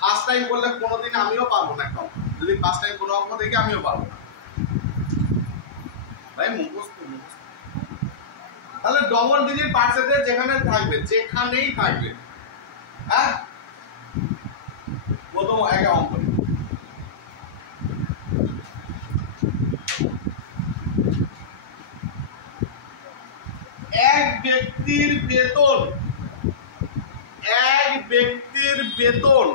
ফার্স্ট টাইম করলে কোনোদিন আমিও পারবো না একটা অঙ্ক। যদি ফার্স্ট টাইম কোনো অঙ্ক দেখি আমিও পারবো না। ভাই মুখস্থ মুখস্থ। তাহলে ডবল ডিজিট পার্সেন্টেজ যেখানে থাকবে, যেখানেই থাকবে, হ্যাঁ, প্রথম এক অঙ্ক। এক ব্যক্তির বেতন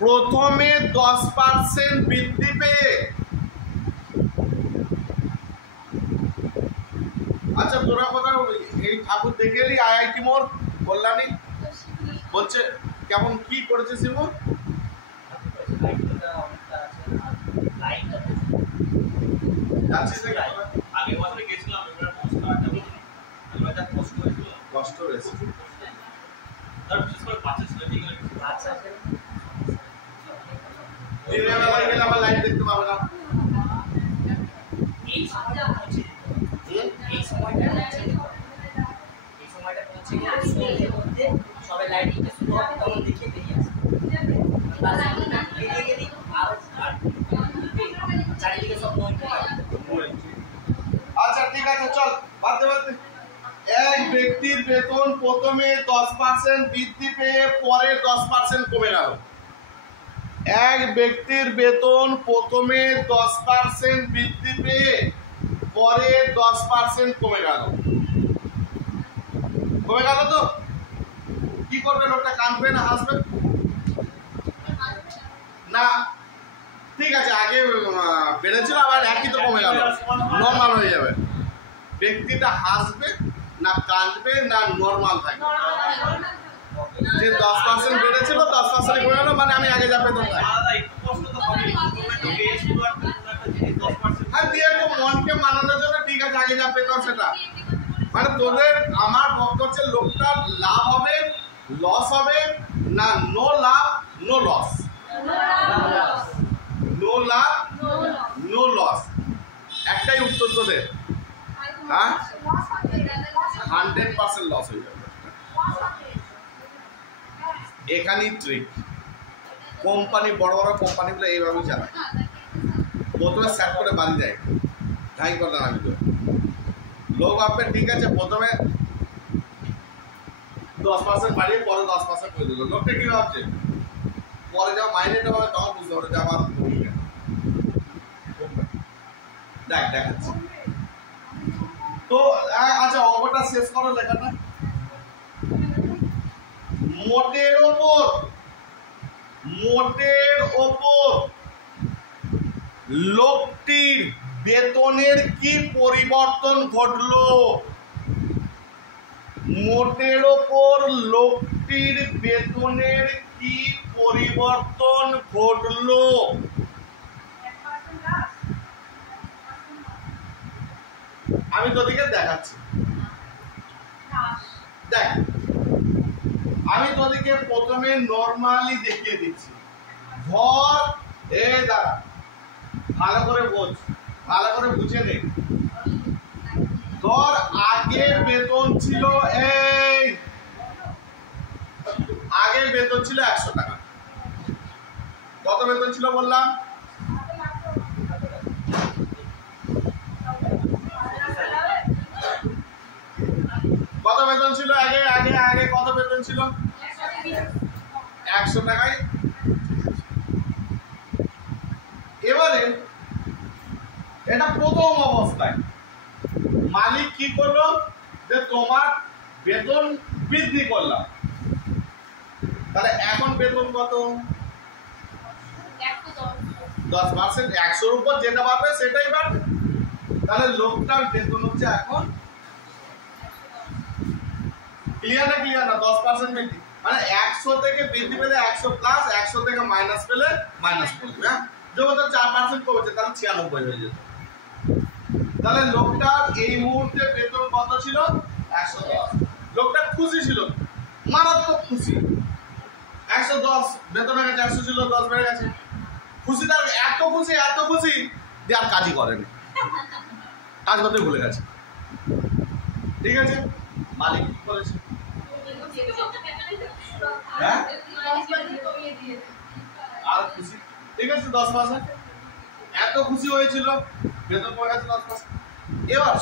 প্রথমে 10% বৃদ্ধি পেয়ে, আচ্ছা তোরা কথা এই ঠাকুর দেখে এলি IIT মোড় কল্যাণী বলছে কেমন কি করেছে শিবু? কষ্ট হয়েছে। দিনের বেলায় গেলে আবার লাইট দেখতে পাবে না। এই সময়টা পৌঁছে এই সময়টা পৌঁছে গেলে সবাই লাইটিংটা শুরু হবে, তখন দেখে বেরিয়ে আসে বেরিয়ে গেলে আরো চারিদিকে সব আচ্ছা ঠিক আছে, চল বাদে বাদে। এক ব্যক্তির বেতন প্রথমে 10% বৃদ্ধি পেয়ে পরে 10% কমে গেল। এক ব্যক্তির বেতন প্রথমে 10% বৃদ্ধি পেয়ে পরে 10% কমে গেল। কমে গেল তো কি করবে লোকটা? কাঁদবে না হাসবে? না, ঠিক আছে, আগে বেড়েছিল আবার একই তো কমে গেল, নর্মাল হয়ে যাবে। ব্যক্তিটা হাসবে না কাঁদবে না নর্মাল থাকবে? যে 10% বেড়েছিল 10% কমে গেল, মানে আমি আগে যা পেতাম হ্যাঁ দিয়ে তো মনকে মানানোর জন্য ঠিক আছে আগে যা পেতাম সেটা। মানে তোদের আমার বক্তব্য হচ্ছে লোকটার লাভ হবে লস হবে না, নো লাভ নো লস, নো লাভ নো লস, একটাই উত্তর তোদের। হ্যাঁ 100% লস হয়ে যাবে। এখানেই ট্রিক। কোম্পানি বড় বড় কোম্পানিগুলো এইভাবেই চালায়। প্রথমে সেট করে বাড়ি দেয়, ঢাই করে আমি তো লোক ভাববে ঠিক আছে প্রথমে 10% বাড়িয়ে পরে 10% করে দিল। লোকটা কি ভাবছে? পরে যা মাইনেটা হবে তখন বুঝতে পারে যে আমার দেখাচ্ছে। তো আচ্ছা অঙ্কটা শেষ করো লেখাটা। মোটের ওপর লোকটির বেতনের কি পরিবর্তন ঘটলো? মোটের ওপর লোকটির বেতনের কি পরিবর্তন ঘটলো? আমি তোদিকে দেখাচ্ছি, দেখ আমি তোদিকে প্রথমে নরমালি দেখিয়ে দিচ্ছি। ধর এই দাঁড়া, ভালো করে বোঝ, ভালো করে বুঝে নে। ধর আগের বেতন ছিল এই আগের বেতন ছিল 100 টাকা। কত বেতন ছিল বললাম? কত বেতন ছিল আগে আগে আগে কত বেতন ছিল? 100 টাকায়। এবারে এটা প্রথম অবস্থায় মালিক কি করলো? যে তোমার বেতন বৃদ্ধি করলাম, তাহলে এখন বেতন কত? 10%। 100-র উপর যেটা বাড়বে সেটাই বাড়বে। তাহলে লোকটার বেতন হচ্ছে এখন ক্লিয়ার না? ক্লিয়ার না? 10% বৃদ্ধি মানে 100 থেকে বৃদ্ধি পেলে 100 প্লাস, 100 থেকে মাইনাস পেলে মাইনাস করবে। হ্যাঁ যখন 4% কমেছে তাহলে 96 হয়ে যেত। তাহলে লোকটার এই মুহূর্তে বেতন কত ছিল? 110। লোকটা খুশি ছিল, মারাত্মক খুশি। 110 বেতন হয়ে গেছে, 100 ছিল 10 বেড়ে গেছে। খুশি, তার এত খুশি যে আর কাজই করেনি, কাজ করতে ভুলে গেছে। ঠিক আছে, মালিক কি করেছে? হ্যাঁ আর খুশি, ঠিক আছে 10%। এত খুশি হয়েছিল বেতন পড়ে গেছে 10%। এবার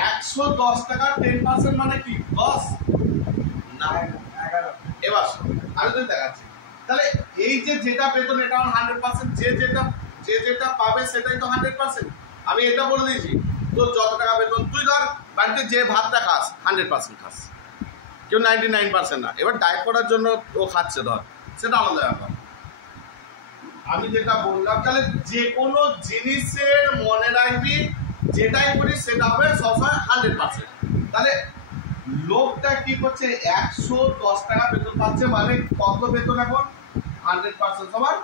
110 টাকা 10% মানে কি? 10 না 11। এবার আমি তো দেখাচ্ছি। তাহলে এই যে যেটা বেতন এটা 100%, যে যেটা পাবে সেটাই তো 100%। আমি এটা বলে দিয়েছি, তোর যত টাকা বেতন তুই ধর বাড়িতে যে ভাতটা খাস 100% খাস, কেউ 99% না। এবার ডায়েট করার জন্য ও খাচ্ছে ধর, সেটা আলাদা ব্যাপার। আমি যেটা বললাম, তাহলে যে কোনো জিনিসের মনে রাখবি যেটাই করিস সেটা হবে সবসময় 100%। তাহলে লোকটা কি করছে? 110 টাকা বেতন পাচ্ছে, মানে কত বেতন এখন? 100% সমান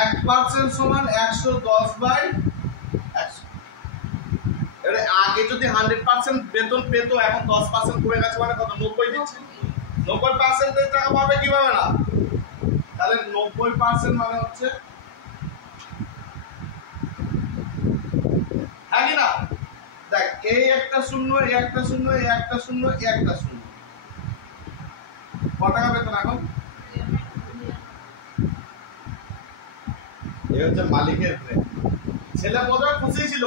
1% সমান 110/100। আগে যদি 100% বেতন পেতো, এখন 10% কমে গেছে, মানে কত? 90 দিচ্ছে। 90% টাকা পাবে কিভাবে না? তাহলে 90% মানে হচ্ছে, হ্যাঁ কি না? দেখ, এই একটা শূন্য, এই একটা শূন্য, এই একটা শূন্য, এই একটা শূন্য, কত টাকা বেতন এখন? এই হচ্ছে মালিকের ব্রেন। ছেলে বোধহয় খুশি ছিল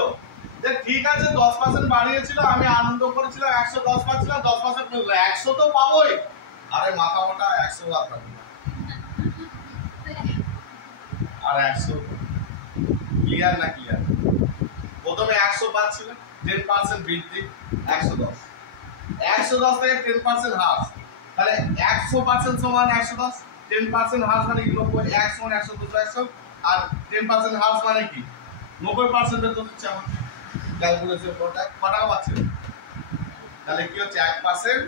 যে ঠিক আছে 10% বাড়িয়েছিল, আমি আনন্দ করেছিলাম, 110 পাচ্ছিলাম, 10% পেল, 100 তো পাবোই। আরে মাথা মোটা, 100 আর পাবো না, আর 100 ক্লিয়ার না ক্লিয়ার? প্রথমে 100 পাচ্ছিল, 10% বৃদ্ধি, 110, 110 থেকে 10% হ্রাস, তাহলে 100% সমান 110, 10% হ্রাস মানে কি? 90, 100 সমান 110, 100, আর 10% হ্রাস মানে কি? 90% তো হচ্ছে আমার ক্যালকুলেশন করতে কত টাকা পাচ্ছে? তাহলে কি হচ্ছে? 1%।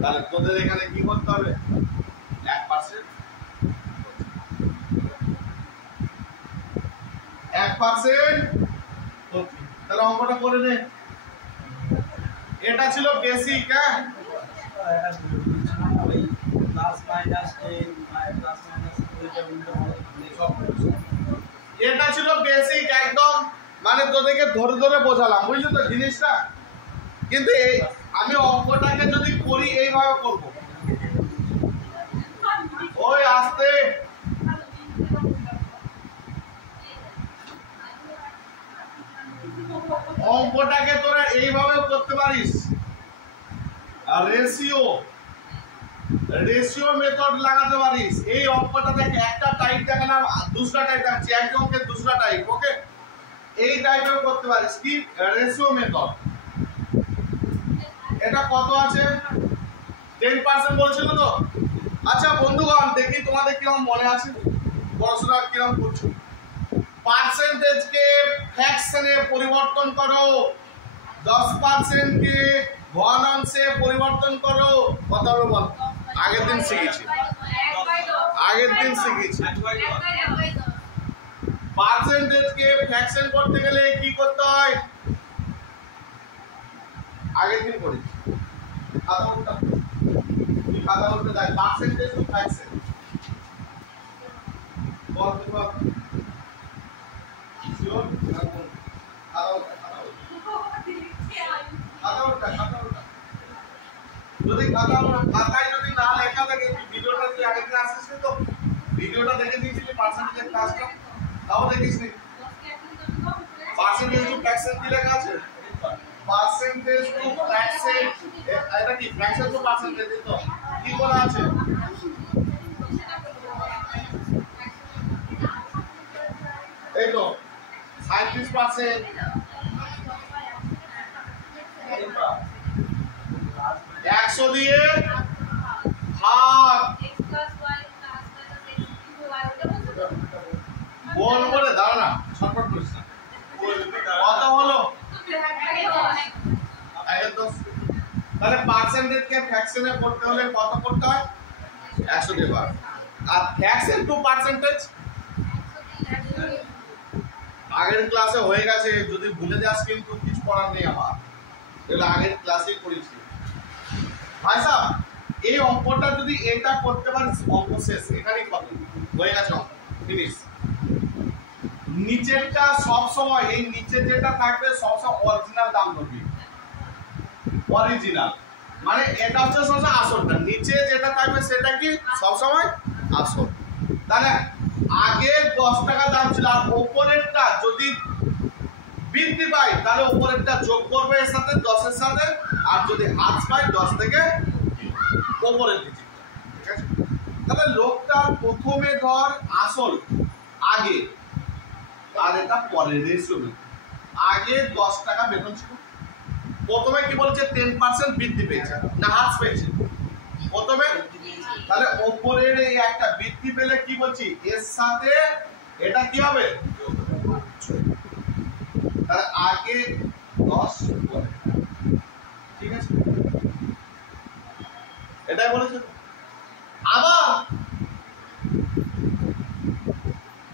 তাহলে তোদের এখানে কি করতে হবে? 1%, 1%। তাহলে অঙ্কটা করে নে। এটা ছিল বেসিক, হ্যাঁ, এটা ছিল বেসিক একদম, মানে তোদেরকে ধরে ধরে বোঝালাম, বুঝলি তো জিনিসটা? কিন্তু আমি অঙ্কটাকে যদি করি এইভাবে করব, ওই আস্তে, অঙ্কটাকে তোরা এইভাবে করতে পারিস। আর রেশিও মেথড লাগাতে পারিস। এই অঙ্কটা থেকে একটা টাইপ দেখে না, দুসরা টাইপ আছে, একই অঙ্কের দুসরা টাইপ, ওকে? এই টাইপেও করতে পারিস কি? Ratio method. এটা কত আছে? 10% বলেছিল তো। আচ্ছা বন্ধুগণ, দেখি তোমাদের কিরকম মনে আছে, পড়াশোনা কিরকম করছো। পার্সেন্টেজকে ফ্র্যাকশনে পরিবর্তন করো, 10% কে ঘনাংশে পরিবর্তন করো। কথা বলো, বল। আগের দিন শিখেছি, পার্সেন্টেজকে ফ্র্যাকশন করতে গেলে কি করতে হয়? আগের দিন করেছি। খাতা উল্টে দেয়, পার্সেন্টেজ টু ফ্র্যাকশন। বল বল, শিওর? যদি খাতায় যদি না লেখা থাকে, ভিডিওটা তুই আগের দিন আসিস তো, ভিডিওটা দেখে দিয়েছিলি পার্সেন্টেজের ক্লাসটা, তাও দেখিস নি? পার্সেন্টেজ টু ফ্র্যাকশন কি লেখা আছে? পার্সেন্টেজ টু ফ্র্যাকশন, এটা কি ফ্র্যাকশন টু পার্সেন্টেজ? তো কি বলা আছে? এই তো 37%, 100 দিয়ে ভাগ, বল বলে দাঁড়া না, ছটফট করিস না। কত হলো? তাহলে পার্সেন্টেজকে ফ্র্যাকশনে করতে হলে কত করতে হয়? 100 দিয়ে ভাগ। আর ফ্র্যাকশন টু পার্সেন্টেজ আগের ক্লাসে হয়ে গেছে, যদি ভুলে যাস কিন্তু কিছু করার নেই আমার, এগুলো আগের ক্লাসেই করেছি। ভাই সাহেব, এই অঙ্কটা যদি এটা করতে পারিস, অঙ্ক শেষ, এখানেই কত হয়ে গেছে, অঙ্ক ফিনিশ। নিচেরটা সব সময়, এই নিচে যেটা থাকবে সবসময় অরিজিনাল দাম ধরবি, অরিজিনাল মানে এটা হচ্ছে সবসময় আসলটা, নিচে যেটা থাকবে সেটা কি সবসময় আসল। তাহলে আগে 10 টাকা দাম ছিল, আর উপরেরটা যদি বৃদ্ধি পায় তাহলে উপরেরটা যোগ করবে এর সাথে, 10 এর সাথে, আর যদি হ্রাস পায় 10 থেকে উপরের দিকে, ঠিক আছে? তাহলে লোকটা প্রথমে ধর আসল আগে, আর এটা পরে রেশিও। আগে 10 টাকা বেতন ছিল, প্রথমে কি বলছে? 10% বৃদ্ধি পেয়েছে না হ্রাস পেয়েছে? প্রথমে। তাহলে উপরের এই একটা বৃদ্ধি পেলে কি বলছি? এর সাথে এটা কি হবে? তাহলে আগে 10 পরে, ঠিক আছে? এটাই বলেছে। আবার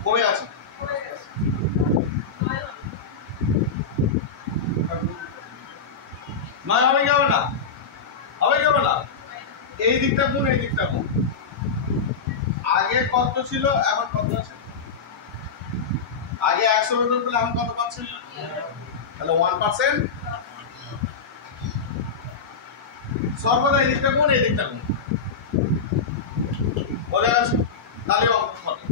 কমে আছে, নয় হবে কি হবে না? হবে কি হবে না? এই দিকটা কোন, এই দিকটা কোন? আগে কত ছিল, এখন কত আছে? আগে 100 বেতন পেলে এখন কত পাচ্ছেন? তাহলে 1%। সর্বদা এই দিকটা কোন, এই দিকটা কোন? বোঝা গেছে? তাহলে অঙ্ক হবে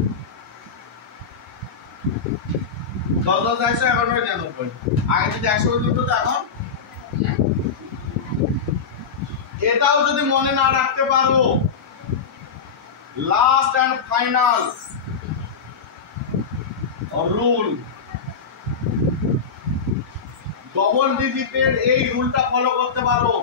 10 10 100 11 99। আগে যদি 100 বেতন পেতো, এখন এটাও যদি মনে না রাখতে পারো, last and final rule, double ডিজিটের এই রুলটা ফলো করতে পারো।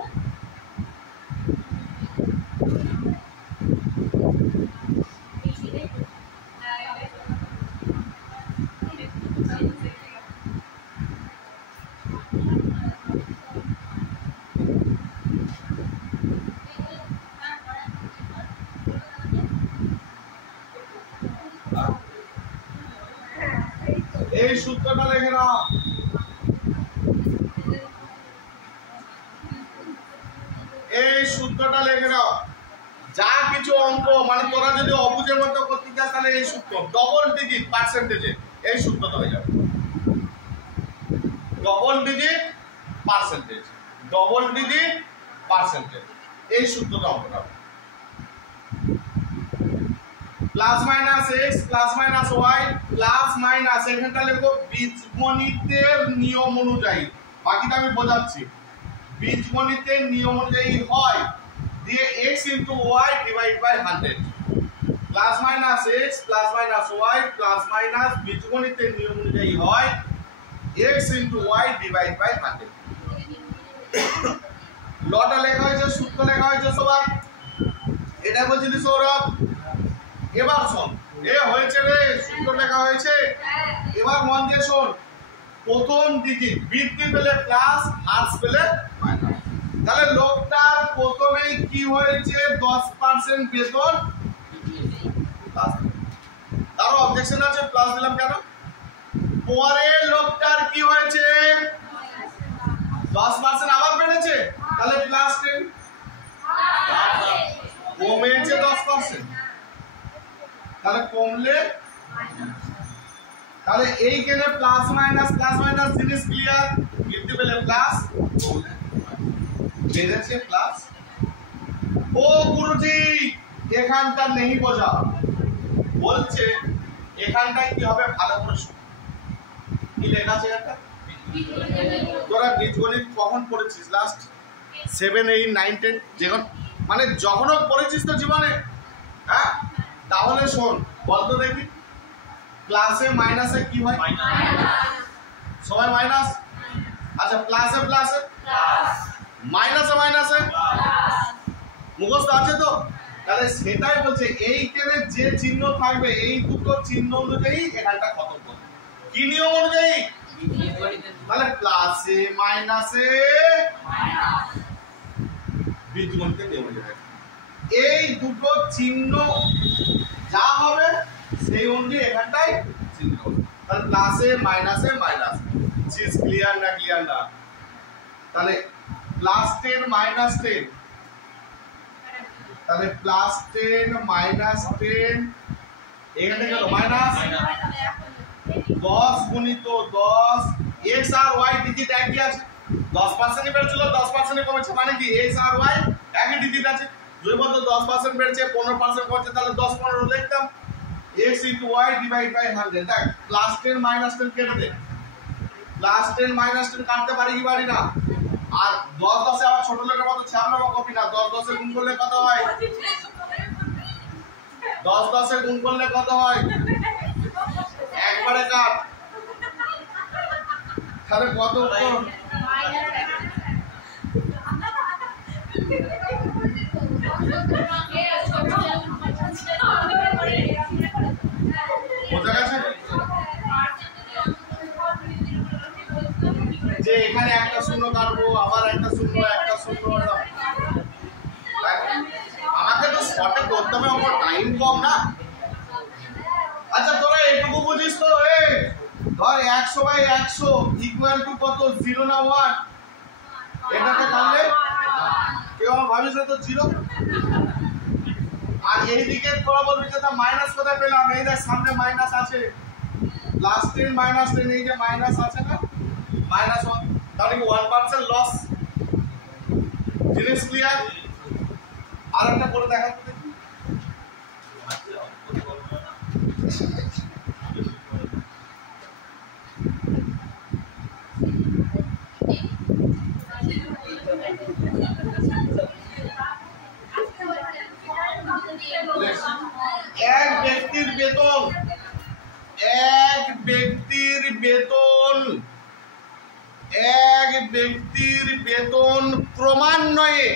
এই সূত্রটা লিখে নাও। এই সূত্রটা লিখে নাও। যা কিছু অঙ্ক মানে তোরা যদি অবুঝের মতো করতে চাস, তাহলে এই সূত্র ডবল ডিজিট পার্সেন্টেজে এই সূত্রটা হয়ে যাবে। Double digit percentage, double digit percentage, এই সূত্রটা অঙ্কটা হবে। Plus minus x plus minus Y plus minus, এখানটা লিখো বীজগণিতের নিয়ম অনুযায়ী, বাকিটা আমি বোঝাচ্ছি। বীজগণিতের নিয়ম অনুযায়ী হয় দিয়ে x into y divide by 100। Plus minus x plus minus Y plus minus বীজগণিতের নিয়ম অনুযায়ী হয় x into y divide by 100। লটা লেখা হয়েছে, সূত্র লেখা হয়েছে সবার, এটা বলছিলি সৌরভ। এবার শোন, এ হয়েছে রে, সূত্র লেখা হয়েছে। এবার মন দিয়ে শোন, প্রথম ডিজিট বৃদ্ধি পেলে প্লাস, হ্রাস পেলে মাইনাস। তাহলে লোকটার প্রথমেই কি হয়েছে, 10% বেতন প্লাস। তার অবজেকশন আছে, প্লাস দিলাম কেন? পরে লোকটার কি হয়েছে, 10% আবার বেড়েছে, তাহলে প্লাস 10। কমেছে 10%, তাহলে কমলে, তাহলে এইখানে প্লাস মাইনাস জিনিস ক্লিয়ার। বৃদ্ধি পেলে প্লাস, কমলে বেড়েছে প্লাস। ও গুরুজি এখানটা নেই বোঝা, বলছে এখানটায় কি হবে, ভালো করে শুন। কি লেখা আছে এটা? তোরা বীজগণিত কখন পড়েছিস লাস্ট? 7 8 9 10 যখন, মানে যখনও পড়েছিস তো জীবনে, হ্যাঁ? তাহলে শোন, বলতো দেখি, প্লাসে মাইনাসে কি হয়? সবাই মাইনাস। আচ্ছা, প্লাসে প্লাসে, মাইনাসে মাইনাসে, মুখস্থ আছে তো? তাহলে সেটাই বলছে, এইখানে যে চিহ্ন থাকবে এই দুটো চিহ্ন অনুযায়ী এখানটা খতম করবে। কি নিয়ম অনুযায়ী? তাহলে প্লাসে মাইনাসে বীজগণিতের নিয়ম অনুযায়ী এই দুটো চিহ্ন যা হবে সেই অনুযায়ী এখানটাই চিহ্ন হবে। তাহলে প্লাসে মাইনাসে মাইনাস। চিজ ক্লিয়ার না, ক্লিয়ার না? তাহলে প্লাস 10 মাইনাস 10, তাহলে প্লাস 10 মাইনাস 10, এখানে গেল মাইনাস 10 গুণিত 10। এক্স আর ওয়াই ডিজিট একই আছে, 10% বেড়েছিল 10% কমেছে, মানে কি এক্স আর ওয়াই একই ডিজিট আছে। যদি বলতো 10% বেড়েছে 15% কমেছে, তাহলে 10 15 লিখতাম। x into y divide by 100। দেখ, প্লাস 10 মাইনাস 10 কেটে দে। প্লাস 10 মাইনাস 10 কাটতে পারি কি পারি না? আর 10 10 আবার ছোট লেখার মতো ছাপলাম কপি না। 10 10 এ গুণ করলে কত হয়? 10 10 এ গুণ করলে কত হয়? একবারে কাট। তাহলে কত উত্তর? বোঝা গেছে যে এখানে একটা শূন্য কাটবো, আবার একটা শূন্য একটা শূন্য। আমাকে তো শর্টে করতে হবে, আমার টাইম কম না। আচ্ছা, তোরা এটুকু বুঝিস তো, ধর 100/100 ইকুয়াল টু কত, 0 না 1? এটাকে তাহলে মাইনাসে তো 0। আর এইদিকে তোরা বলবি যে মাইনাস কোথায় পেলাম, এই দেখ সামনে মাইনাস আছে, প্লাস 10 মাইনাস 10, এই যে মাইনাস আছে না, -1, তাহলে কি 1% লস। জিনিস ক্লিয়ার? আর একটা করে দেখাচ্ছি দেখি। এক ব্যক্তির বেতন ক্রমান্বয়ে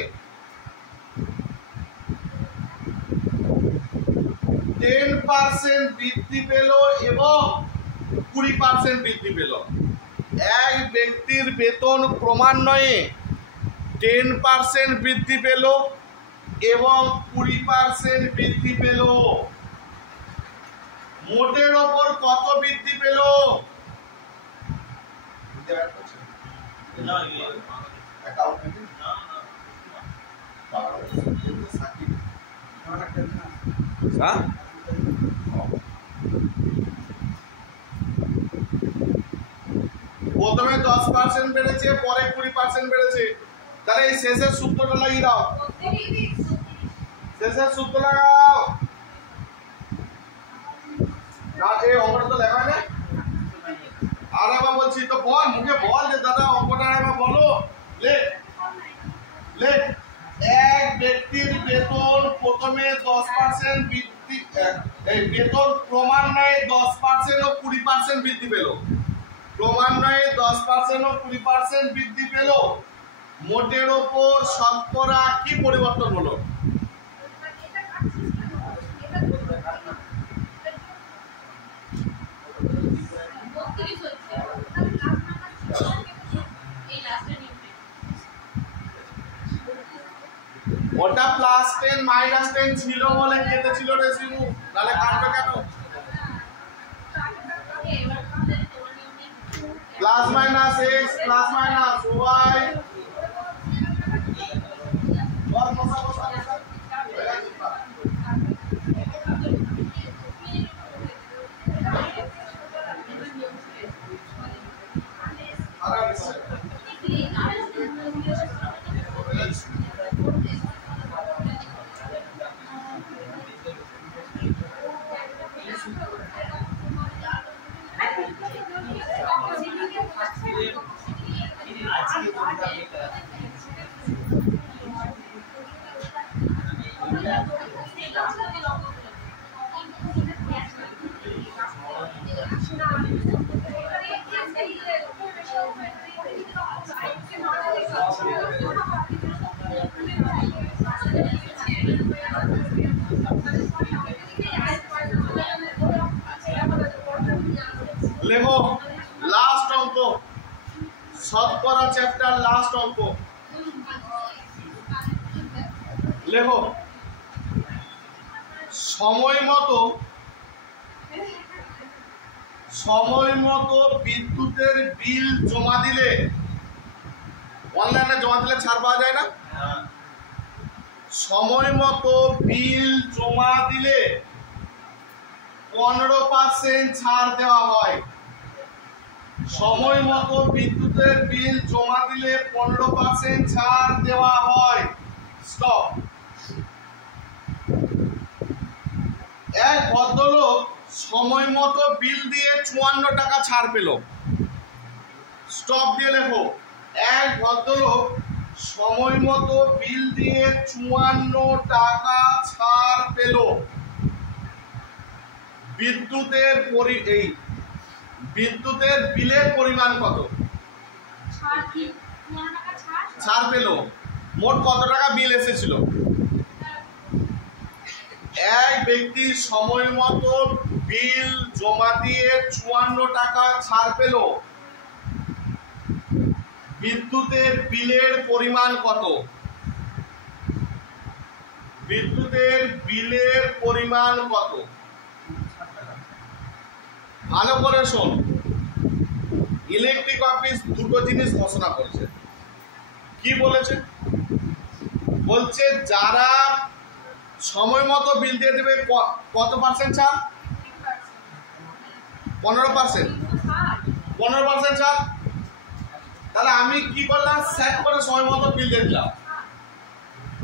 10% বৃদ্ধি পেল এবং 20% বৃদ্ধি পেল। এক ব্যক্তির বেতন ক্রমান্বয়ে 10% বৃদ্ধি পেল এবং 20% বৃদ্ধি পেল। মোটের ওপর কত বৃদ্ধি পেল? প্রথমে 10% বেড়েছে, পরে 20% বেড়েছে, তাহলে এই শেষের সূত্রটা লাগিয়ে দাও। শেষের সূত্র লাগাও। না এই অঙ্কটা তো লেখা না, আর একবার বলছি তো বল, মুখে বল যে দাদা অঙ্কটা একবার বলো। লেখ এক ব্যক্তির বেতন প্রথমে 10% বৃদ্ধি, এই বেতন ক্রমান্বয়ে 10% ও 20% বৃদ্ধি পেল। ক্রমান্বয়ে 10% ও 20% বৃদ্ধি পেল। মোটের ওপর শতকরা কি পরিবর্তন হলো? ওটা +10 -10 ছিল বলে কেটেছিল রে শিবু, নালে কাটবে কেন? Plus minus x plus minus y और বসা বসা বসা লেখো লাস্ট অঙ্ক, শতকরা চ্যাপ্টার লাস্ট অঙ্ক লেখো। সময় মতো বিদ্যুতের বিল জমা দিলে, অনলাইনে জমা দিলে ছাড় পাওয়া যায় না? সময় মতো বিল জমা দিলে 15% ছাড় দেওয়া হয়। সময় মতো বিদ্যুতের বিল জমা দিলে 15% ছাড় দেওয়া হয়। স্টপ। এক ভদ্রলোক সময় মতো বিল দিয়ে 54 টাকা ছাড় পেল। স্টপ দিয়ে লেখো, এক ভদ্রলোক সময় মতো বিল দিয়ে 54 টাকা ছাড় পেল। বিদ্যুতের বিলের পরিমাণ কত? ছাড় পেল। মোট কত টাকা বিল এসেছিল? এক ব্যক্তি সময় মতো বিল জমা দিয়ে 54 টাকা ছাড় পেল। বিদ্যুতের বিলের পরিমাণ কত? বিদ্যুতের বিলের পরিমাণ কত? ভালো করে শোন, ইলেকট্রিক অফিস দুটো জিনিস ঘোষণা করেছে। কি বলেছে? বলছে যারা সময় মতো বিল দিয়ে দেবে কত পার্সেন্ট ছাড়? 15%। 15% ছাড়। তাহলে আমি কি করলাম, সেট করে সময় মতো বিল দিয়ে দিলাম,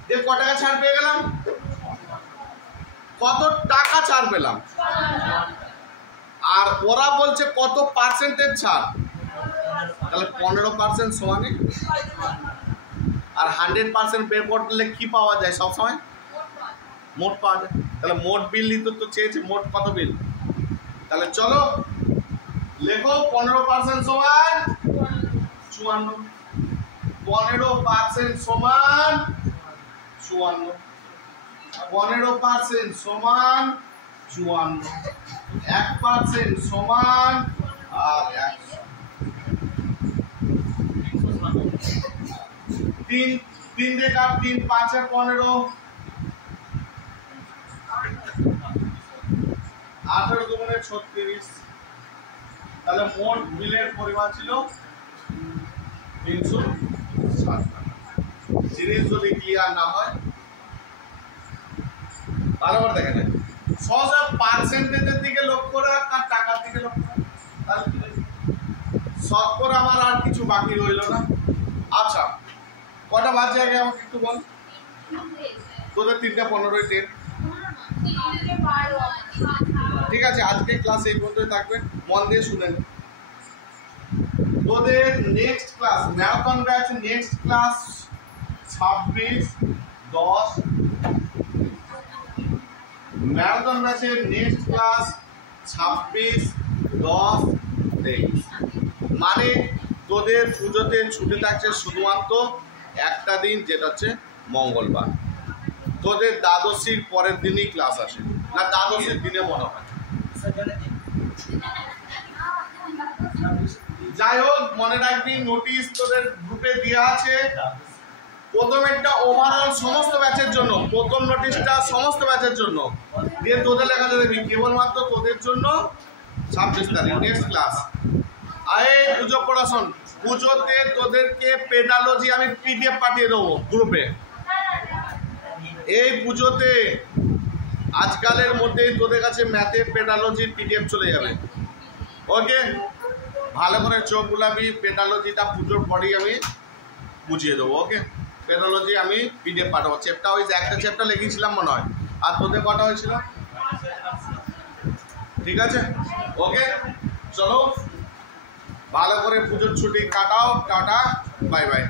যে কত টাকা ছাড় পেয়ে গেলাম, কত টাকা ছাড় পেলাম। আর ওরা বলছে কত পার্সেন্টেজ ছাড়, তাহলে 15% সমানে। আর 100% বের করলে কি পাওয়া যায় সবসময়? মোট পাওয়া যায়। তাহলে মোট বিল নিতে তো চেয়েছে, মোট কত বিল? তাহলে চলো লেখো 15% সমান 54, 15% সমান 54, 15% সমান 54, 1% সমান আর 100। 3 দেখা 3 5 15, 18 দুগুণে 36। তাহলে মোট বিলের পরিমাণ ছিল 360 টাকা। জিনিস যদি ক্লিয়ার না হয় ভালো করে দেখে নেন। সহজে পার্সেন্টেজের দিকে লক্ষ্য রাখ আর টাকার দিকে লক্ষ্য রাখ, তাহলে শতকরা আমার আর কিছু বাকি রইল না। আচ্ছা কটা বাজে আগে আমাকে একটু বল। তোদের 3টা 15 10। ঠিক আছে, আজকে ক্লাস এই পর্যন্তই থাকবে, মন দিয়ে শুনেন। তোদের next class marathon batch, next class 26/10। Marathon ব্যাচের নেক্সট ক্লাস 26/10/23। মানে তোদের পুজোতে ছুটি থাকছে শুধুমাত্র একটা দিন, যেটা হচ্ছে মঙ্গলবার। তোদের দ্বাদশীর পরের দিনই ক্লাস আসে না, দ্বাদশীর দিনে মনে হয়। যাই হোক মনে রাখবি, নোটিশ তোদের গ্রুপে দেওয়া আছে। প্রথম একটা ওভারঅল সমস্ত ব্যাচের জন্য, প্রথম নোটিশটা সমস্ত ব্যাচের জন্য দিয়ে তোদের লেখা দেবি, কেবলমাত্র তোদের জন্য 26 তারিখ নেক্সট ক্লাস। আরে পুজো পড়াশোন, পুজোতে তোদেরকে পেডালজি আমি পিডিএফ পাঠিয়ে দেবো গ্রুপে। এই পুজোতে আজকালের মধ্যেই তোদের কাছে ম্যাথের পেডালজির পিডিএফ চলে যাবে। ওকে, ভালো করে চোখ বুলাবি, পেডালজিটা পুজোর পরেই আমি বুঝিয়ে দেবো। ওকে, পেডালজি আমি পিডিএফ পাঠাবো। চ্যাপ্টার ওই একটা চ্যাপ্টার লিখেছিলাম মনে হয়, আর তোদের কটা হয়েছিল? ঠিক আছে, ওকে চলো ভালো করে পুজোর ছুটি কাটাও। Tata, bye bye.